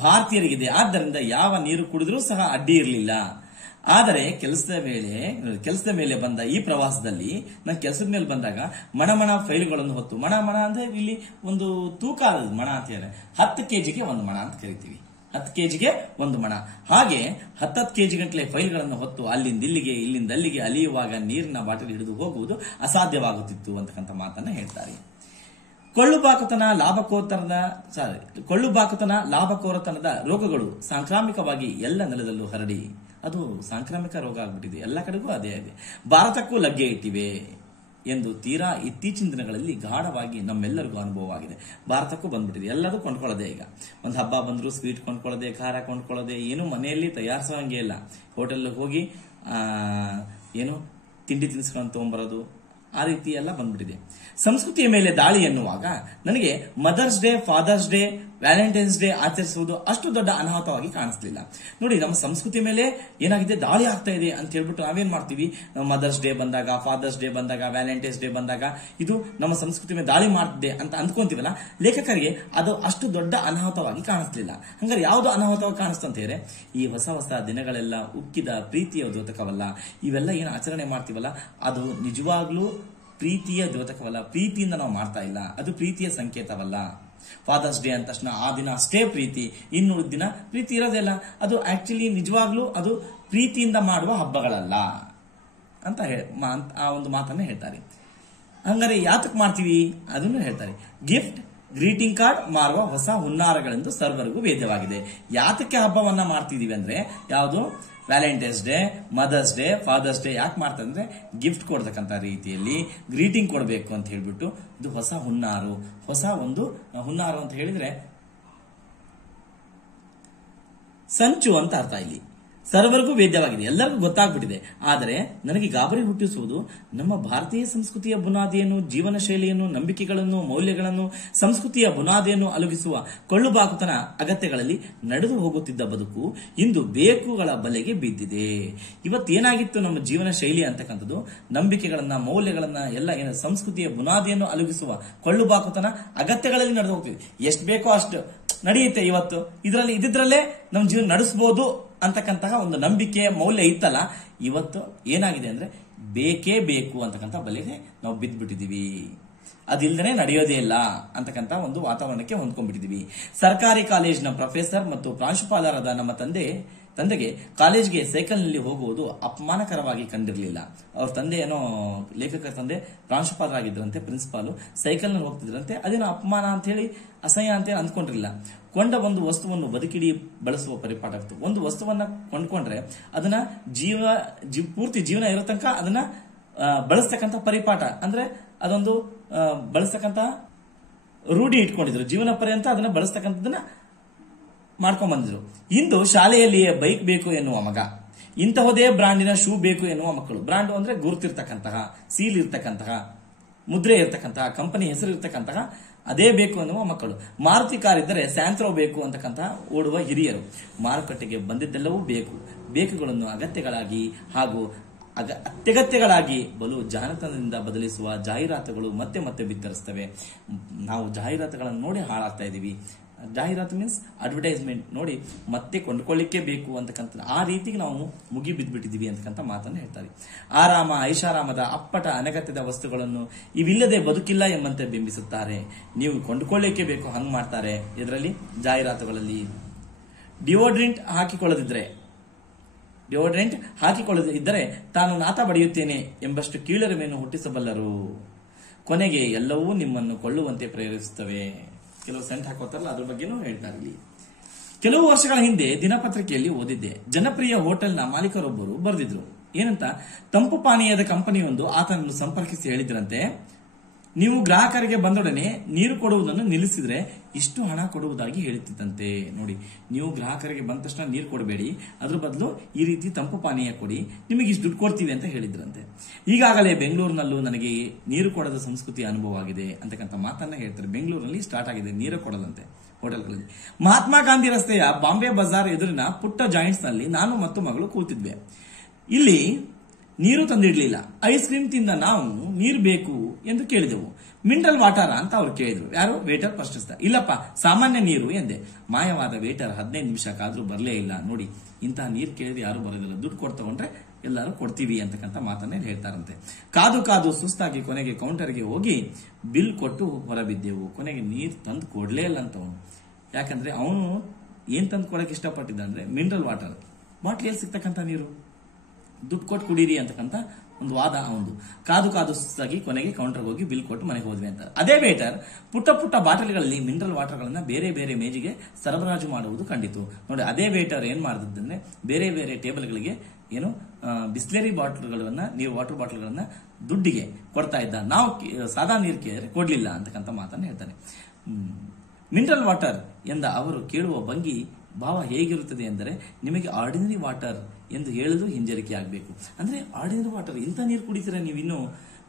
ಭಾರತೀಯರಿಗಿದೆ. ಆದ್ದರಿಂದ ಯಾವ ನೀರು ಕುಡಿದ್ರೂ ಸಹ ಅಡ್ಡಿ ಇರಲಿಲ್ಲ. ಆದರೆ ಕೆಲಸದ ಮೇಲೆ ಬಂದ ಈ ಪ್ರವಾಸದಲ್ಲಿ ನಾನು ಕೆಲಸದ ಮೇಲೆ ಬಂದಾಗ ಮಣ ಫೈಲ್ಗಳನ್ನು ಹೊತ್ತು, ಮಣ ಅಂದ್ರೆ ಇಲ್ಲಿ ಒಂದು ತೂಕ ಮಣ ಅಂತ ಹೇಳಿದ್ರೆ 10 ಕೆಜಿಗೆ ಒಂದು ಮಣ ಅಂತ ಕರಿತೀವಿ. 10 ಕೆಜಿಗೆ ಒಂದು ಮಣ. ಹಾಗೆ 10 ಕೆಜಿ ಗಂಟಲೆ ಫೈಲ್ಗಳನ್ನು ಹೊತ್ತು ಅಲ್ಲಿಂದ ಇಲ್ಲಿಗೆ ಅಲಿಯುವಾಗ ನೀರಿನ ಬಾಟಲಿ ಹಿಡಿದು ಹೋಗುವುದು ಅಸಾಧ್ಯವಾಗುತ್ತಿತ್ತು ಅಂತಕ್ಕಂಥ ಮಾತನ್ನ ಹೇಳ್ತಾರೆ. ಕೊಳ್ಳುಬಾಕುತನ ಲಾಭಕೋರತನದ ರೋಗಗಳು ಸಾಂಕ್ರಾಮಿಕವಾಗಿ ಎಲ್ಲ ನೆಲದಲ್ಲೂ ಹರಡಿ ಅದು ಸಾಂಕ್ರಾಮಿಕ ರೋಗ ಆಗ್ಬಿಟ್ಟಿದೆ. ಎಲ್ಲ ಕಡೆಗೂ ಅದೇ ಇದೆ. ಭಾರತಕ್ಕೂ ಲಗ್ಗೆ ಇಟ್ಟಿವೆ ಎಂದು ತೀರಾ ಇತ್ತೀಚಿನ ದಿನಗಳಲ್ಲಿ ಗಾಢವಾಗಿ ನಮ್ಮೆಲ್ಲರಿಗೂ ಅನುಭವವಾಗಿದೆ. ಭಾರತಕ್ಕೂ ಬಂದ್ಬಿಟ್ಟಿದೆ. ಎಲ್ಲದೂ ಕೊಂಡ್ಕೊಳ್ಳೋದೆ. ಈಗ ಒಂದು ಹಬ್ಬ ಬಂದ್ರು ಸ್ವೀಟ್ ಕೊಂಡ್ಕೊಳ್ಳೋದೆ, ಖಾರ ಕೊಂಡ್ಕೊಳ್ಳೋದೆ, ಏನು ಮನೆಯಲ್ಲಿ ತಯಾರಿಸೋಂಗೆ ಇಲ್ಲ. ಹೋಟೆಲ್ ಹೋಗಿ ಏನು ತಿಂಡಿ ತಿನಿಸ್ಕೊಂಡು ತಗೊಂಡ್ಬರೋದು, ಆ ರೀತಿ ಎಲ್ಲ ಬಂದ್ಬಿಟ್ಟಿದೆ. ಸಂಸ್ಕೃತಿಯ ಮೇಲೆ ದಾಳಿ ಎನ್ನುವಾಗ ನನಗೆ Mother's Day, Father's Day, Valentine's Day ಆಚರಿಸುವುದು ಅಷ್ಟು ದೊಡ್ಡ ಅನಾಹುತವಾಗಿ ಕಾಣಿಸ್ಲಿಲ್ಲ. ನೋಡಿ, ನಮ್ಮ ಸಂಸ್ಕೃತಿ ಮೇಲೆ ಏನಾಗಿದೆ, ದಾಳಿ ಆಗ್ತಾ ಇದೆ ಅಂತ ಹೇಳ್ಬಿಟ್ಟು ನಾವೇನ್ ಮಾಡ್ತೀವಿ, ಮದರ್ಸ್ ಡೇ ಬಂದಾಗ, ಫಾದರ್ಸ್ ಡೇ ಬಂದಾಗ, ವ್ಯಾಲೆಂಟೈನ್ಸ್ ಡೇ ಬಂದಾಗ ಇದು ನಮ್ಮ ಸಂಸ್ಕೃತಿ ಮೇಲೆ ದಾಳಿ ಮಾಡ್ತಿದೆ ಅಂತ ಅಂದ್ಕೊಂತೀವಲ್ಲ, ಲೇಖಕರಿಗೆ ಅದು ಅಷ್ಟು ದೊಡ್ಡ ಅನಾಹುತವಾಗಿ ಕಾಣಿಸ್ಲಿಲ್ಲ. ಹಂಗಾರೆ ಯಾವುದು ಅನಾಹುತವಾಗಿ ಕಾಣಿಸ್ತು ಅಂತ ಹೇಳಿದ್ರೆ, ಈ ಹೊಸ ಹೊಸ ದಿನಗಳೆಲ್ಲ ಉಕ್ಕಿದ ಪ್ರೀತಿಯ ದ್ಯೋತಕವಲ್ಲ. ಇವೆಲ್ಲ ಏನು ಆಚರಣೆ ಮಾಡ್ತೀವಲ್ಲ, ಅದು ನಿಜವಾಗ್ಲೂ ಪ್ರೀತಿಯ ದ್ಯೋತಕವಲ್ಲ. ಪ್ರೀತಿಯಿಂದ ನಾವು ಮಾಡ್ತಾ ಇಲ್ಲ, ಅದು ಪ್ರೀತಿಯ ಸಂಕೇತವಲ್ಲ. ಫಾದರ್ಸ್ ಡೇ ಅಂದ ತಕ್ಷಣ ಆ ದಿನ ಅಷ್ಟೇ ಪ್ರೀತಿ, ಇನ್ನು ದಿನ ಪ್ರೀತಿ ಇರೋದಿಲ್ಲ. ಅದು ಆಕ್ಚುಲಿ ನಿಜವಾಗ್ಲೂ ಅದು ಪ್ರೀತಿಯಿಂದ ಮಾಡುವ ಹಬ್ಬಗಳಲ್ಲ ಅಂತ ಆ ಒಂದು ಮಾತನ್ನ ಹೇಳ್ತಾರೆ. ಹಂಗಾರೆ ಯಾತಕ್ ಮಾಡ್ತೀವಿ ಅದನ್ನು ಹೇಳ್ತಾರೆ. ಗಿಫ್ಟ್, ಗ್ರೀಟಿಂಗ್ ಕಾರ್ಡ್ ಮಾರುವ ಹೊಸ ಹುನ್ನಾರಗಳೆಂದು ಸರ್ವರಿಗೂ ವೇದ್ಯವಾಗಿದೆ. ಯಾತಕ್ಕೆ ಹಬ್ಬವನ್ನ ಮಾಡ್ತಿದೀವಿ ಅಂದ್ರೆ, ಯಾವುದು Valentine's Day, Mother's Day, Father's Day ಯಾಕೆ ಮಾಡ್ತಾರೆ ಅಂದ್ರೆ, ಗಿಫ್ಟ್ ಕೊಡ್ತಕ್ಕಂಥ ರೀತಿಯಲ್ಲಿ ಗ್ರೀಟಿಂಗ್ ಕೊಡಬೇಕು ಅಂತ ಹೇಳ್ಬಿಟ್ಟು ಇದು ಹೊಸ ಹುನ್ನಾರು. ಹೊಸ ಒಂದು ಹುನ್ನಾರು ಅಂತ ಹೇಳಿದ್ರೆ ಸಂಚು ಅಂತ ಅರ್ಥ. ಇಲ್ಲಿ ಸರ್ವರಿಗೂ ವೇದ್ಯವಾಗಿದೆ, ಎಲ್ಲರಿಗೂ ಗೊತ್ತಾಗ್ಬಿಟ್ಟಿದೆ. ಆದರೆ ನನಗೆ ಗಾಬರಿ ಹುಟ್ಟಿಸುವುದು ನಮ್ಮ ಭಾರತೀಯ ಸಂಸ್ಕೃತಿಯ ಬುನಾದಿಯನ್ನು, ಜೀವನ ಶೈಲಿಯನ್ನು, ನಂಬಿಕೆಗಳನ್ನು, ಮೌಲ್ಯಗಳನ್ನು, ಸಂಸ್ಕೃತಿಯ ಬುನಾದಿಯನ್ನು ಅಲುಗಿಸುವ ಕೊಳ್ಳುಬಾಕುತನ ಅಗತ್ಯಗಳಲ್ಲಿ ನಡೆದು ಹೋಗುತ್ತಿದ್ದ ಬದುಕು ಇಂದು ಬೇಕುಗಳ ಬಲೆಗೆ ಬಿದ್ದಿದೆ. ಇವತ್ತೇನಾಗಿತ್ತು ನಮ್ಮ ಜೀವನ ಶೈಲಿ ಅಂತಕ್ಕಂಥದ್ದು, ನಂಬಿಕೆಗಳನ್ನ, ಮೌಲ್ಯಗಳನ್ನ ಎಲ್ಲ ಸಂಸ್ಕೃತಿಯ ಬುನಾದಿಯನ್ನು ಅಲುಗಿಸುವ ಕೊಳ್ಳುಬಾಕುತನ ಅಗತ್ಯಗಳಲ್ಲಿ ನಡೆದು ಹೋಗ್ತಿದೆ. ಎಷ್ಟು ಬೇಕೋ ಅಷ್ಟು ನಡೆಯುತ್ತೆ. ಇವತ್ತು ಇದರಲ್ಲಿ ಇದ್ದಿದ್ರಲ್ಲೇ ನಮ್ಮ ಜೀವನ ನಡೆಸಬಹುದು ಅಂತಕ್ಕಂತಹ ಒಂದು ನಂಬಿಕೆ, ಮೌಲ್ಯ ಇತ್ತಲ್ಲ, ಇವತ್ತು ಏನಾಗಿದೆ ಅಂದ್ರೆ ಬೇಕೇ ಬೇಕು ಅಂತಕ್ಕಂಥ ಬಲೆಗೆ ನಾವು ಬಿದ್ದ್ಬಿಟ್ಟಿದೀವಿ. ಅದಿಲ್ಲದೆ ನಡೆಯೋದೇ ಇಲ್ಲ ಅಂತಕ್ಕಂಥ ಒಂದು ವಾತಾವರಣಕ್ಕೆ ಹೊಂದ್ಕೊಂಡ್ಬಿಟ್ಟಿದೀವಿ. ಸರ್ಕಾರಿ ಕಾಲೇಜಿನ ಪ್ರೊಫೆಸರ್ ಮತ್ತು ಪ್ರಾಂಶುಪಾಲರಾದ ನಮ್ಮ ತಂದೆಗೆ ಕಾಲೇಜ್ಗೆ ಸೈಕಲ್ನಲ್ಲಿ ಹೋಗುವುದು ಅಪಮಾನಕರವಾಗಿ ಕಂಡಿರಲಿಲ್ಲ. ಅವ್ರ ತಂದೆ ಏನೋ ಲೇಖಕರ ತಂದೆ ಪ್ರಾಂಶುಪಾಲರಾಗಿದ್ದರಂತೆ, ಪ್ರಿನ್ಸಿಪಾಲು, ಸೈಕಲ್ನಲ್ಲಿ ಹೋಗ್ತಿದ್ರಂತೆ. ಅದೇನೋ ಅಪಮಾನ ಅಂತ ಹೇಳಿ, ಅಸಹ್ಯ ಅಂತ ಹೇಳಿ ಅಂದ್ಕೊಂಡಿರಲಿಲ್ಲ. ಕೊಂಡ ಒಂದು ವಸ್ತುವನ್ನು ಬದುಕಿಡಿ ಬಳಸುವ ಪರಿಪಾಠ ಇತ್ತು. ಒಂದು ವಸ್ತುವನ್ನ ಕೊಂಡ್ಕೊಂಡ್ರೆ ಅದನ್ನ ಪೂರ್ತಿ ಜೀವನ ಇರೋ ತನಕ ಅದನ್ನ ಬಳಸ್ತಕ್ಕಂಥ ಪರಿಪಾಠ ಅಂದ್ರೆ ಅದೊಂದು ಬಳಸ್ತಕ್ಕಂಥ ರೂಢಿ ಇಟ್ಕೊಂಡಿದ್ರು. ಜೀವನ ಪರ್ಯಂತ ಅದನ್ನ ಬಳಸ್ತಕ್ಕಂಥದನ್ನ ಮಾಡ್ಕೊಂಡ್ ಬಂದಿದ್ರು. ಇಂದು ಶಾಲೆಯಲ್ಲಿಯೇ ಬೈಕ್ ಬೇಕು ಎನ್ನುವ ಮಗ, ಇಂತಹದೇ ಬ್ರಾಂಡಿನ ಶೂ ಬೇಕು ಎನ್ನುವ ಮಕ್ಕಳು. ಬ್ರಾಂಡ್ ಅಂದ್ರೆ ಗುರುತಿರ್ತಕ್ಕಂತಹ, ಸೀಲ್ ಇರ್ತಕ್ಕಂತಹ, ಮುದ್ರೆ ಇರ್ತಕ್ಕಂತಹ, ಕಂಪನಿ ಹೆಸರು ಇರ್ತಕ್ಕಂತಹ ಅದೇ ಬೇಕು ಎನ್ನುವ ಮಕ್ಕಳು. ಮಾರುತಿ ಕಾರ್ ಇದ್ದರೆ ಸ್ಯಾಂತ್ರೋ ಬೇಕು ಅಂತಕ್ಕಂತಹ ಓಡುವ ಹಿರಿಯರು. ಮಾರುಕಟ್ಟೆಗೆ ಬಂದಿದ್ದೆಲ್ಲವೂ ಬೇಕುಗಳನ್ನು ಅಗತ್ಯಗಳಾಗಿ ಹಾಗೂ ಅತ್ಯಗತ್ಯಗಳಾಗಿ ಬಲು ಜಾಣತನದಿಂದ ಬದಲಿಸುವ ಜಾಹೀರಾತುಗಳು ಮತ್ತೆ ಮತ್ತೆ ಬಿತ್ತರಿಸ್ತವೆ. ನಾವು ಜಾಹೀರಾತುಗಳನ್ನು ನೋಡಿ ಹಾಳಾಗ್ತಾ ಇದೀವಿ. ಜಾಹೀರಾತು ಮೀನ್ಸ್ ಅಡ್ವರ್ಟೈಸ್ಮೆಂಟ್ ನೋಡಿ ಮತ್ತೆ ಕೊಂಡ್ಕೊಳ್ಳಿಕ್ಕೆ ಬೇಕು ಅಂತಕ್ಕಂಥ ಆ ರೀತಿಗೆ ನಾವು ಮುಗಿ ಬಿದ್ದ್ಬಿಟ್ಟಿದೀವಿ ಅಂತಕ್ಕಂಥ ಮಾತನ್ನು ಹೇಳ್ತಾರೆ. ಆರಾಮ, ಐಷಾರಾಮದ ಅಪ್ಪಟ ಅನಗತ್ಯದ ವಸ್ತುಗಳನ್ನು ಇವಿಲ್ಲದೆ ಬದುಕಿಲ್ಲ ಎಂಬಂತೆ ಬಿಂಬಿಸುತ್ತಾರೆ. ನೀವು ಕೊಂಡ್ಕೊಳ್ಳಿಕ್ಕೆ ಬೇಕು ಹಂಗ್ ಮಾಡ್ತಾರೆ. ಇದರಲ್ಲಿ ಜಾಹೀರಾತುಗಳಲ್ಲಿ ಡಿಯೋಡ್ರೆಂಟ್ ಹಾಕಿಕೊಳ್ಳದಿದ್ದರೆ ತಾನು ನಾತ ಬಡಿಯುತ್ತೇನೆ ಎಂಬಷ್ಟು ಕೀಳರಿಮೆಯನ್ನು ಹುಟ್ಟಿಸಬಲ್ಲರು. ಕೊನೆಗೆ ಎಲ್ಲವೂ ನಿಮ್ಮನ್ನು ಕೊಳ್ಳುವಂತೆ ಪ್ರೇರಿಸುತ್ತವೆ. ಕೆಲವು ಸೆಂಟ್ ಹಾಕೋತಾರಲ್ಲ, ಅದ್ರ ಬಗ್ಗೆನೂ ಹೇಳ್ತಾರೆ ಇಲ್ಲಿ. ಕೆಲವು ವರ್ಷಗಳ ಹಿಂದೆ ದಿನಪತ್ರಿಕೆಯಲ್ಲಿ ಓದಿದ್ದೆ. ಜನಪ್ರಿಯ ಹೋಟೆಲ್ನ ಮಾಲೀಕರೊಬ್ಬರು ಬರೆದಿದ್ರು. ಏನಂತ, ತಂಪು ಪಾನೀಯದ ಕಂಪನಿಯೊಂದು ಆತನನ್ನು ಸಂಪರ್ಕಿಸಿ ಹೇಳಿದ್ರಂತೆ, ನೀವು ಗ್ರಾಹಕರಿಗೆ ಬಂದೊಡನೆ ನೀರು ಕೊಡುವುದನ್ನು ನಿಲ್ಲಿಸಿದ್ರೆ ಇಷ್ಟು ಹಣ ಕೊಡುವುದಾಗಿ ಹೇಳುತ್ತಿದ್ದಂತೆ. ನೋಡಿ, ನೀವು ಗ್ರಾಹಕರಿಗೆ ಬಂದ ತಕ್ಷಣ ನೀರು ಕೊಡಬೇಡಿ, ಅದ್ರ ಬದಲು ಈ ರೀತಿ ತಂಪು ಪಾನೀಯ ಕೊಡಿ, ನಿಮಗೆ ಇಷ್ಟು ದುಡ್ಡು ಕೊಡ್ತೀವಿ ಅಂತ ಹೇಳಿದ್ರಂತೆ. ಈಗಾಗಲೇ ಬೆಂಗಳೂರಿನಲ್ಲೂ ನನಗೆ ನೀರು ಕೊಡದ ಸಂಸ್ಕೃತಿ ಅನುಭವವಾಗಿದೆ ಅಂತಕ್ಕಂಥ ಮಾತನ್ನ ಹೇಳ್ತಾರೆ. ಬೆಂಗಳೂರಿನಲ್ಲಿ ಸ್ಟಾರ್ಟ್ ಆಗಿದೆ ನೀರು ಕೊಡದಂತೆ ಹೋಟೆಲ್ಗಳಲ್ಲಿ. ಮಹಾತ್ಮ ಗಾಂಧಿ ರಸ್ತೆಯ ಬಾಂಬೆ ಬಜಾರ್ ಎದುರಿನ ಪುಟ್ಟ ಜಾಯಿಂಟ್ಸ್ ನಲ್ಲಿ ನಾನು ಮತ್ತು ಮಗಳು ಕೂತಿದ್ವಿ. ಇಲ್ಲಿ ನೀರು ತಂದಿಡ್ಲಿಲ್ಲ. ಐಸ್ ಕ್ರೀಮ್ ತಿಂದ ನಾವು ನೀರು ಬೇಕು ಎಂದು ಕೇಳಿದೆವು. ಮಿನರಲ್ ವಾಟರ್ ಅಂತ ಅವ್ರು ಕೇಳಿದ್ರು. ಯಾರು? ವೇಟರ್ ಪ್ರಶ್ನಿಸಿದ. ಇಲ್ಲಪ್ಪ, ಸಾಮಾನ್ಯ ನೀರು ಎಂದೆ. ಮಾಯವಾದ ವೇಟರ್ 15 ನಿಮಿಷಕ್ಕಾದ್ರೂ ಬರಲೇ ಇಲ್ಲ. ನೋಡಿ, ಇಂತಹ ನೀರು ಕೇಳಿದ್ರೆ ಯಾರು ಬರೋದಿಲ್ಲ. ದುಡ್ಡು ಕೊಟ್ಟು ತಗೊಂಡ್ರೆ ಎಲ್ಲರೂ ಕೊಡ್ತೀವಿ ಅಂತಕ್ಕಂಥ ಮಾತನ್ನೇ ಹೇಳ್ತಾರಂತೆ. ಕಾದು ಕಾದು ಸುಸ್ತಾಗಿ ಕೊನೆಗೆ ಕೌಂಟರ್ಗೆ ಹೋಗಿ ಬಿಲ್ ಕೊಟ್ಟು ಹೊರಬಿದ್ದೆವು. ಕೊನೆಗೆ ನೀರು ತಂದು ಕೊಡ್ಲೇ ಇಲ್ಲ ಅಂತ ಅವನು. ಯಾಕಂದ್ರೆ ಅವನು ಏನ್ ತಂದು ಕೊಡಕ್ಕೆ ಇಷ್ಟಪಟ್ಟಿದ್ದ ಅಂದ್ರೆ ಮಿನರಲ್ ವಾಟರ್, ಬಾಟ್ಲಿಯಲ್ಲಿ ಸಿಗ್ತಕ್ಕಂಥ ನೀರು, ದುಡ್ಡು ಕೊಟ್ಟು ಕುಡೀರಿ ಅಂತಕ್ಕಂಥ ಒಂದು ವಾದ ಅವನು. ಕಾದು ಕಾದು ಸುಸ್ತಾಗಿ ಕೊನೆಗೆ ಕೌಂಟರ್ಗೆ ಹೋಗಿ ಬಿಲ್ ಕೊಟ್ಟು ಮನೆಗೆ ಹೋದ್ವಿ ಅಂತ. ಅದೇ ವೇಟರ್ ಪುಟ್ಟ ಪುಟ್ಟ ಬಾಟಲ್ಗಳಲ್ಲಿ ಮಿನರಲ್ ವಾಟರ್ಗಳನ್ನ ಬೇರೆ ಬೇರೆ ಮೇಜಿಗೆ ಸರಬರಾಜು ಮಾಡುವುದು ಕಂಡಿತು. ನೋಡಿ, ಅದೇ ವೇಟರ್ ಏನ್ ಮಾಡಿದ್ರೆ ಬೇರೆ ಬೇರೆ ಟೇಬಲ್ಗಳಿಗೆ ಏನು ಬಿಸ್ಲೇರಿ ಬಾಟಲ್ಗಳನ್ನ, ನೀರು ವಾಟರ್ ಬಾಟಲ್ಗಳನ್ನ ದುಡ್ಡಿಗೆ ಕೊಡ್ತಾ ಇದ್ದ. ನಾವು ಸಾದಾ ನೀರು ಕೇಳಿದ್ರೆ ಕೊಡ್ಲಿಲ್ಲ ಅಂತಕ್ಕಂಥ ಮಾತನ್ನ ಹೇಳ್ತಾನೆ. ಮಿನರಲ್ ವಾಟರ್ ಎಂದ ಅವರು ಕೇಳುವ ಭಂಗಿ ಭಾವ ಹೇಗಿರುತ್ತದೆ ಎಂದರೆ, ನಿಮಗೆ ಆರ್ಡಿನರಿ ವಾಟರ್ ಎಂದು ಹೇಳಲು ಹಿಂಜರಿಕೆ ಆಗಬೇಕು. ಅಂದ್ರೆ ಆರ್ಡಿನರಿ ವಾಟರ್, ಇಂಥ ನೀರು ಕುಡಿತೀರಾ ನೀವು? ಇನ್ನು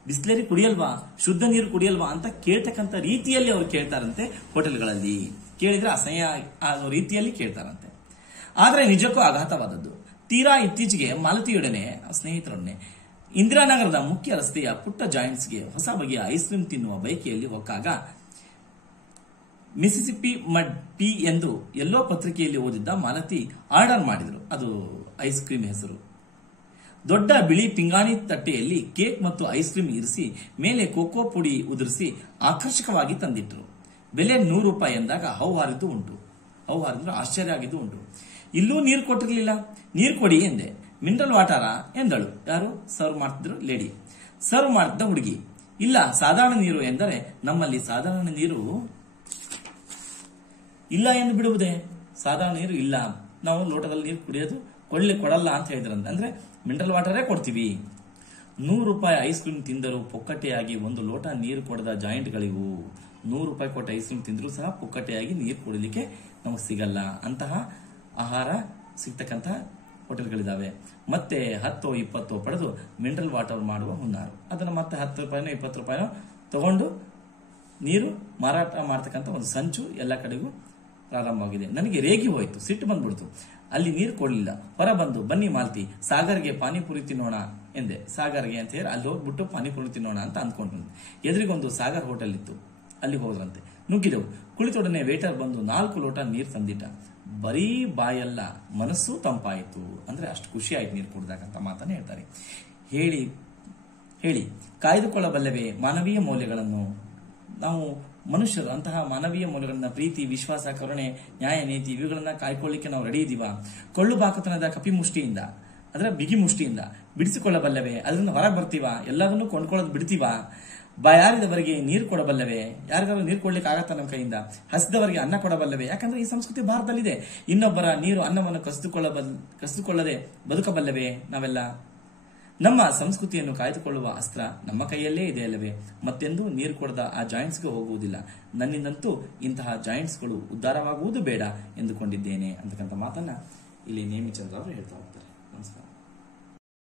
ಬಿಸ್ಲೇರಿ ಕುಡಿಯಲ್ವಾ, ಶುದ್ಧ ನೀರು ಕುಡಿಯಲ್ವಾ ಅಂತ ಕೇಳ್ತಕ್ಕಂಥ ರೀತಿಯಲ್ಲಿ ಅವ್ರು ಕೇಳ್ತಾರಂತೆ. ಹೋಟೆಲ್ಗಳಲ್ಲಿ ಕೇಳಿದ್ರೆ ಅಸಹ್ಯ ಆಗೋ ರೀತಿಯಲ್ಲಿ ಕೇಳ್ತಾರಂತೆ. ಆದ್ರೆ ನಿಜಕ್ಕೂ ಆಘಾತವಾದದ್ದು. ತೀರಾ ಇತ್ತೀಚೆಗೆ ಮಾಲತಿಯೊಡನೆ ಸ್ನೇಹಿತರೊಡನೆ ಇಂದಿರಾನಗರದ ಮುಖ್ಯ ರಸ್ತೆಯ ಪುಟ್ಟ ಜಾಯಿಂಟ್ಸ್ಗೆ ಹೊಸ ಬಗೆಯ ಐಸ್ ಕ್ರೀಮ್ ತಿನ್ನುವ ಬಯಕೆಯಲ್ಲಿ ಹೋಗಾಗ ಮಿಸಿಸಿಪ್ಪಿ ಮಡ್ ಪಿ ಎಂದು ಎಲ್ಲೋ ಪತ್ರಿಕೆಯಲ್ಲಿ ಓದಿದ್ದ ಮಾಲತಿ ಆರ್ಡರ್ ಮಾಡಿದ್ರು. ಅದು ಐಸ್ ಕ್ರೀಮ್ ಹೆಸರು. ದೊಡ್ಡ ಬಿಳಿ ಪಿಂಗಾಣಿ ತಟ್ಟೆಯಲ್ಲಿ ಕೇಕ್ ಮತ್ತು ಐಸ್ ಕ್ರೀಮ್ ಇರಿಸಿ ಮೇಲೆ ಕೋಕೋ ಪುಡಿ ಉದುರಿಸಿ ಆಕರ್ಷಕವಾಗಿ ತಂದಿಟ್ರು. ಬೆಲೆ ₹100 ಎಂದಾಗ ಹೌಹಾರಿದ್ದು ಉಂಟು. ಹೌಹಾರಿದ್ರು ಆಶ್ಚರ್ಯ ಆಗಿದ್ದು ಉಂಟು. ಇಲ್ಲೂ ನೀರು ಕೊಟ್ಟಿರಲಿಲ್ಲ. ನೀರು ಕೊಡಿ ಎಂದೆ. ಮಿನರಲ್ ವಾಟರ ಎಂದಳು. ಯಾರು ಸರ್ವ್ ಮಾಡ್ತಿದ್ರು? ಲೇಡಿ. ಸರ್ವ್ ಮಾಡ್ತಿದ್ದ ಹುಡುಗಿ. ಇಲ್ಲ, ಸಾಧಾರಣ ನೀರು ಎಂದರೆ ನಮ್ಮಲ್ಲಿ ಸಾಧಾರಣ ನೀರು ಇಲ್ಲ ಎಂದು ಬಿಡುವುದೇ? ಸಾಧಾರಣ ನೀರು ಇಲ್ಲ, ನಾವು ಲೋಟದಲ್ಲಿ ನೀರು ಕುಡಿಯೋದು ಕೊಡಲ್ಲ ಅಂತ ಹೇಳಿದ್ರಂತೆ. ಅಂದ್ರೆ ಮಿನರಲ್ ವಾಟರೇ ಕೊಡ್ತೀವಿ. ₹100 ಐಸ್ ಕ್ರೀಮ್ ತಿಂದರೂ ಪುಕ್ಕಟೆಯಾಗಿ ಒಂದು ಲೋಟ ನೀರು ಕೊಡದ ಜಾಯಿಂಟ್ಗಳಿವು. ₹100 ಕೊಟ್ಟ ಐಸ್ ಕ್ರೀಮ್ ತಿಂದರೂ ಸಹ ಪುಕ್ಕಟೆಯಾಗಿ ನೀರು ಕುಡಿಲಿಕ್ಕೆ ನಮಗೆ ಸಿಗಲ್ಲ. ಅಂತಹ ಆಹಾರ ಸಿಗ್ತಕ್ಕಂಥ ಹೋಟೆಲ್ಗಳಿದಾವೆ. ಮತ್ತೆ 10-20 ಪಡೆದು ಮಿನರಲ್ ವಾಟರ್ ಮಾಡುವ ಹುನ್ನಾರು. ಅದನ್ನು ಮತ್ತೆ ₹10-20 ತಗೊಂಡು ನೀರು ಮಾರಾಟ ಮಾಡ್ತಕ್ಕಂಥ ಒಂದು ಸಂಚು ಎಲ್ಲ ಕಡೆಗೂ ಪ್ರಾರಂಭವಾಗಿದೆ. ನನಗೆ ರೇಗಿ ಹೋಯ್ತು, ಸಿಟ್ಟು ಬಂದ್ಬಿಡ್ತು. ಅಲ್ಲಿ ನೀರು ಕೊಡ್ಲಿಲ್ಲ. ಹೊರ ಬಂದು ಬನ್ನಿ ಮಾಲ್ತಿ, ಸಾಗರ್ಗೆ ಪಾನಿಪುರಿ ತಿನ್ನೋಣ ಎಂದೆ. ಸಾಗರ್ಗೆ ಅಂತ ಹೇಳಿ ಅಲ್ಲಿ ಹೋಗ್ಬಿಟ್ಟು ಪಾನಿಪುರಿ ತಿನ್ನೋಣ ಅಂತ ಅಂದ್ಕೊಂಡು ಎದುರಿಗೊಂದು ಸಾಗರ್ ಹೋಟೆಲ್ ಇತ್ತು. ಅಲ್ಲಿ ಹೋದ್ರಂತೆ. ನುಗ್ಗಿದೆವು. ಕುಳಿತೊಡನೆ ವೇಟರ್ ಬಂದು 4 ಲೋಟ ನೀರು ತಂದಿಟ್ಟ. ಬರೀ ಬಾಯಲ್ಲ, ಮನಸ್ಸು ತಂಪಾಯಿತು. ಅಂದ್ರೆ ಅಷ್ಟು ಖುಷಿ ಆಯ್ತು ನೀರು ಕುಡಿದಾಗಂತ ಮಾತನ್ನ ಹೇಳ್ತಾರೆ. ಹೇಳಿ ಕಾಯ್ದುಕೊಳ್ಳಬಲ್ಲವೇ ಮಾನವೀಯ ಮೌಲ್ಯಗಳನ್ನು? ನಾವು ಮನುಷ್ಯರು ಅಂತಹ ಮಾನವೀಯ ಮೌಲ್ಯಗಳನ್ನ, ಪ್ರೀತಿ, ವಿಶ್ವಾಸ, ಕರುಣೆ, ನ್ಯಾಯ, ನೀತಿ ಇವುಗಳನ್ನ ಕಾಯ್ಕೊಳ್ಳಿಕ್ಕೆ ನಾವು ರೆಡಿ ಇದೀವ? ಕೊಳ್ಳು ಬಾಕತನದ ಕಪಿ ಮುಷ್ಟಿಯಿಂದ, ಅದರ ಬಿಗಿ ಮುಷ್ಟಿಯಿಂದ ಬಿಡಿಸಿಕೊಳ್ಳಬಲ್ಲವೇ? ಅದರಿಂದ ಹೊರಗೆ ಬರ್ತೀವಾ? ಎಲ್ಲದನ್ನು ಕೊಂಡ್ಕೊಳ್ಳೋದು ಬಿಡ್ತೀವಾ? ಬಾಯಾರಿದವರಿಗೆ ನೀರು ಕೊಡಬಲ್ಲವೇ? ಯಾರಿಗಾದ್ರು ನೀರು ಕೊಡ್ಲಿಕ್ಕೆ ಆಗತ್ತ ನಮ್ಮ ಕೈಯಿಂದ? ಹಸಿದವರಿಗೆ ಅನ್ನ ಕೊಡಬಲ್ಲವೇ? ಯಾಕಂದ್ರೆ ಈ ಸಂಸ್ಕೃತಿ ಭಾರತದಲ್ಲಿದೆ. ಇನ್ನೊಬ್ಬರ ನೀರು ಅನ್ನವನ್ನು ಕಸಿದುಕೊಳ್ಳದೆ ಬದುಕಬಲ್ಲವೇ ನಾವೆಲ್ಲ? ನಮ್ಮ ಸಂಸ್ಕೃತಿಯನ್ನು ಕಾಯ್ದುಕೊಳ್ಳುವ ಅಸ್ತ್ರ ನಮ್ಮ ಕೈಯಲ್ಲೇ ಇದೆ ಅಲ್ಲವೇ? ಮತ್ತೆಂದೂ ನೀರು ಕೊಡದ ಆ ಜಾಯಿಂಟ್ಸ್ಗೆ ಹೋಗುವುದಿಲ್ಲ. ನನ್ನಿಂದಂತೂ ಇಂತಹ ಜಾಯಿಂಟ್ಸ್ಗಳು ಉದ್ಧಾರವಾಗುವುದು ಬೇಡ ಎಂದುಕೊಂಡಿದ್ದೇನೆ ಅಂತಕ್ಕಂಥ ಮಾತನ್ನ ಇಲ್ಲಿ ನೇಮಿಚಂದ್ರ ಅವರು ಹೇಳ್ತಾ ಹೋಗ್ತಾರೆ. ನಮಸ್ಕಾರ.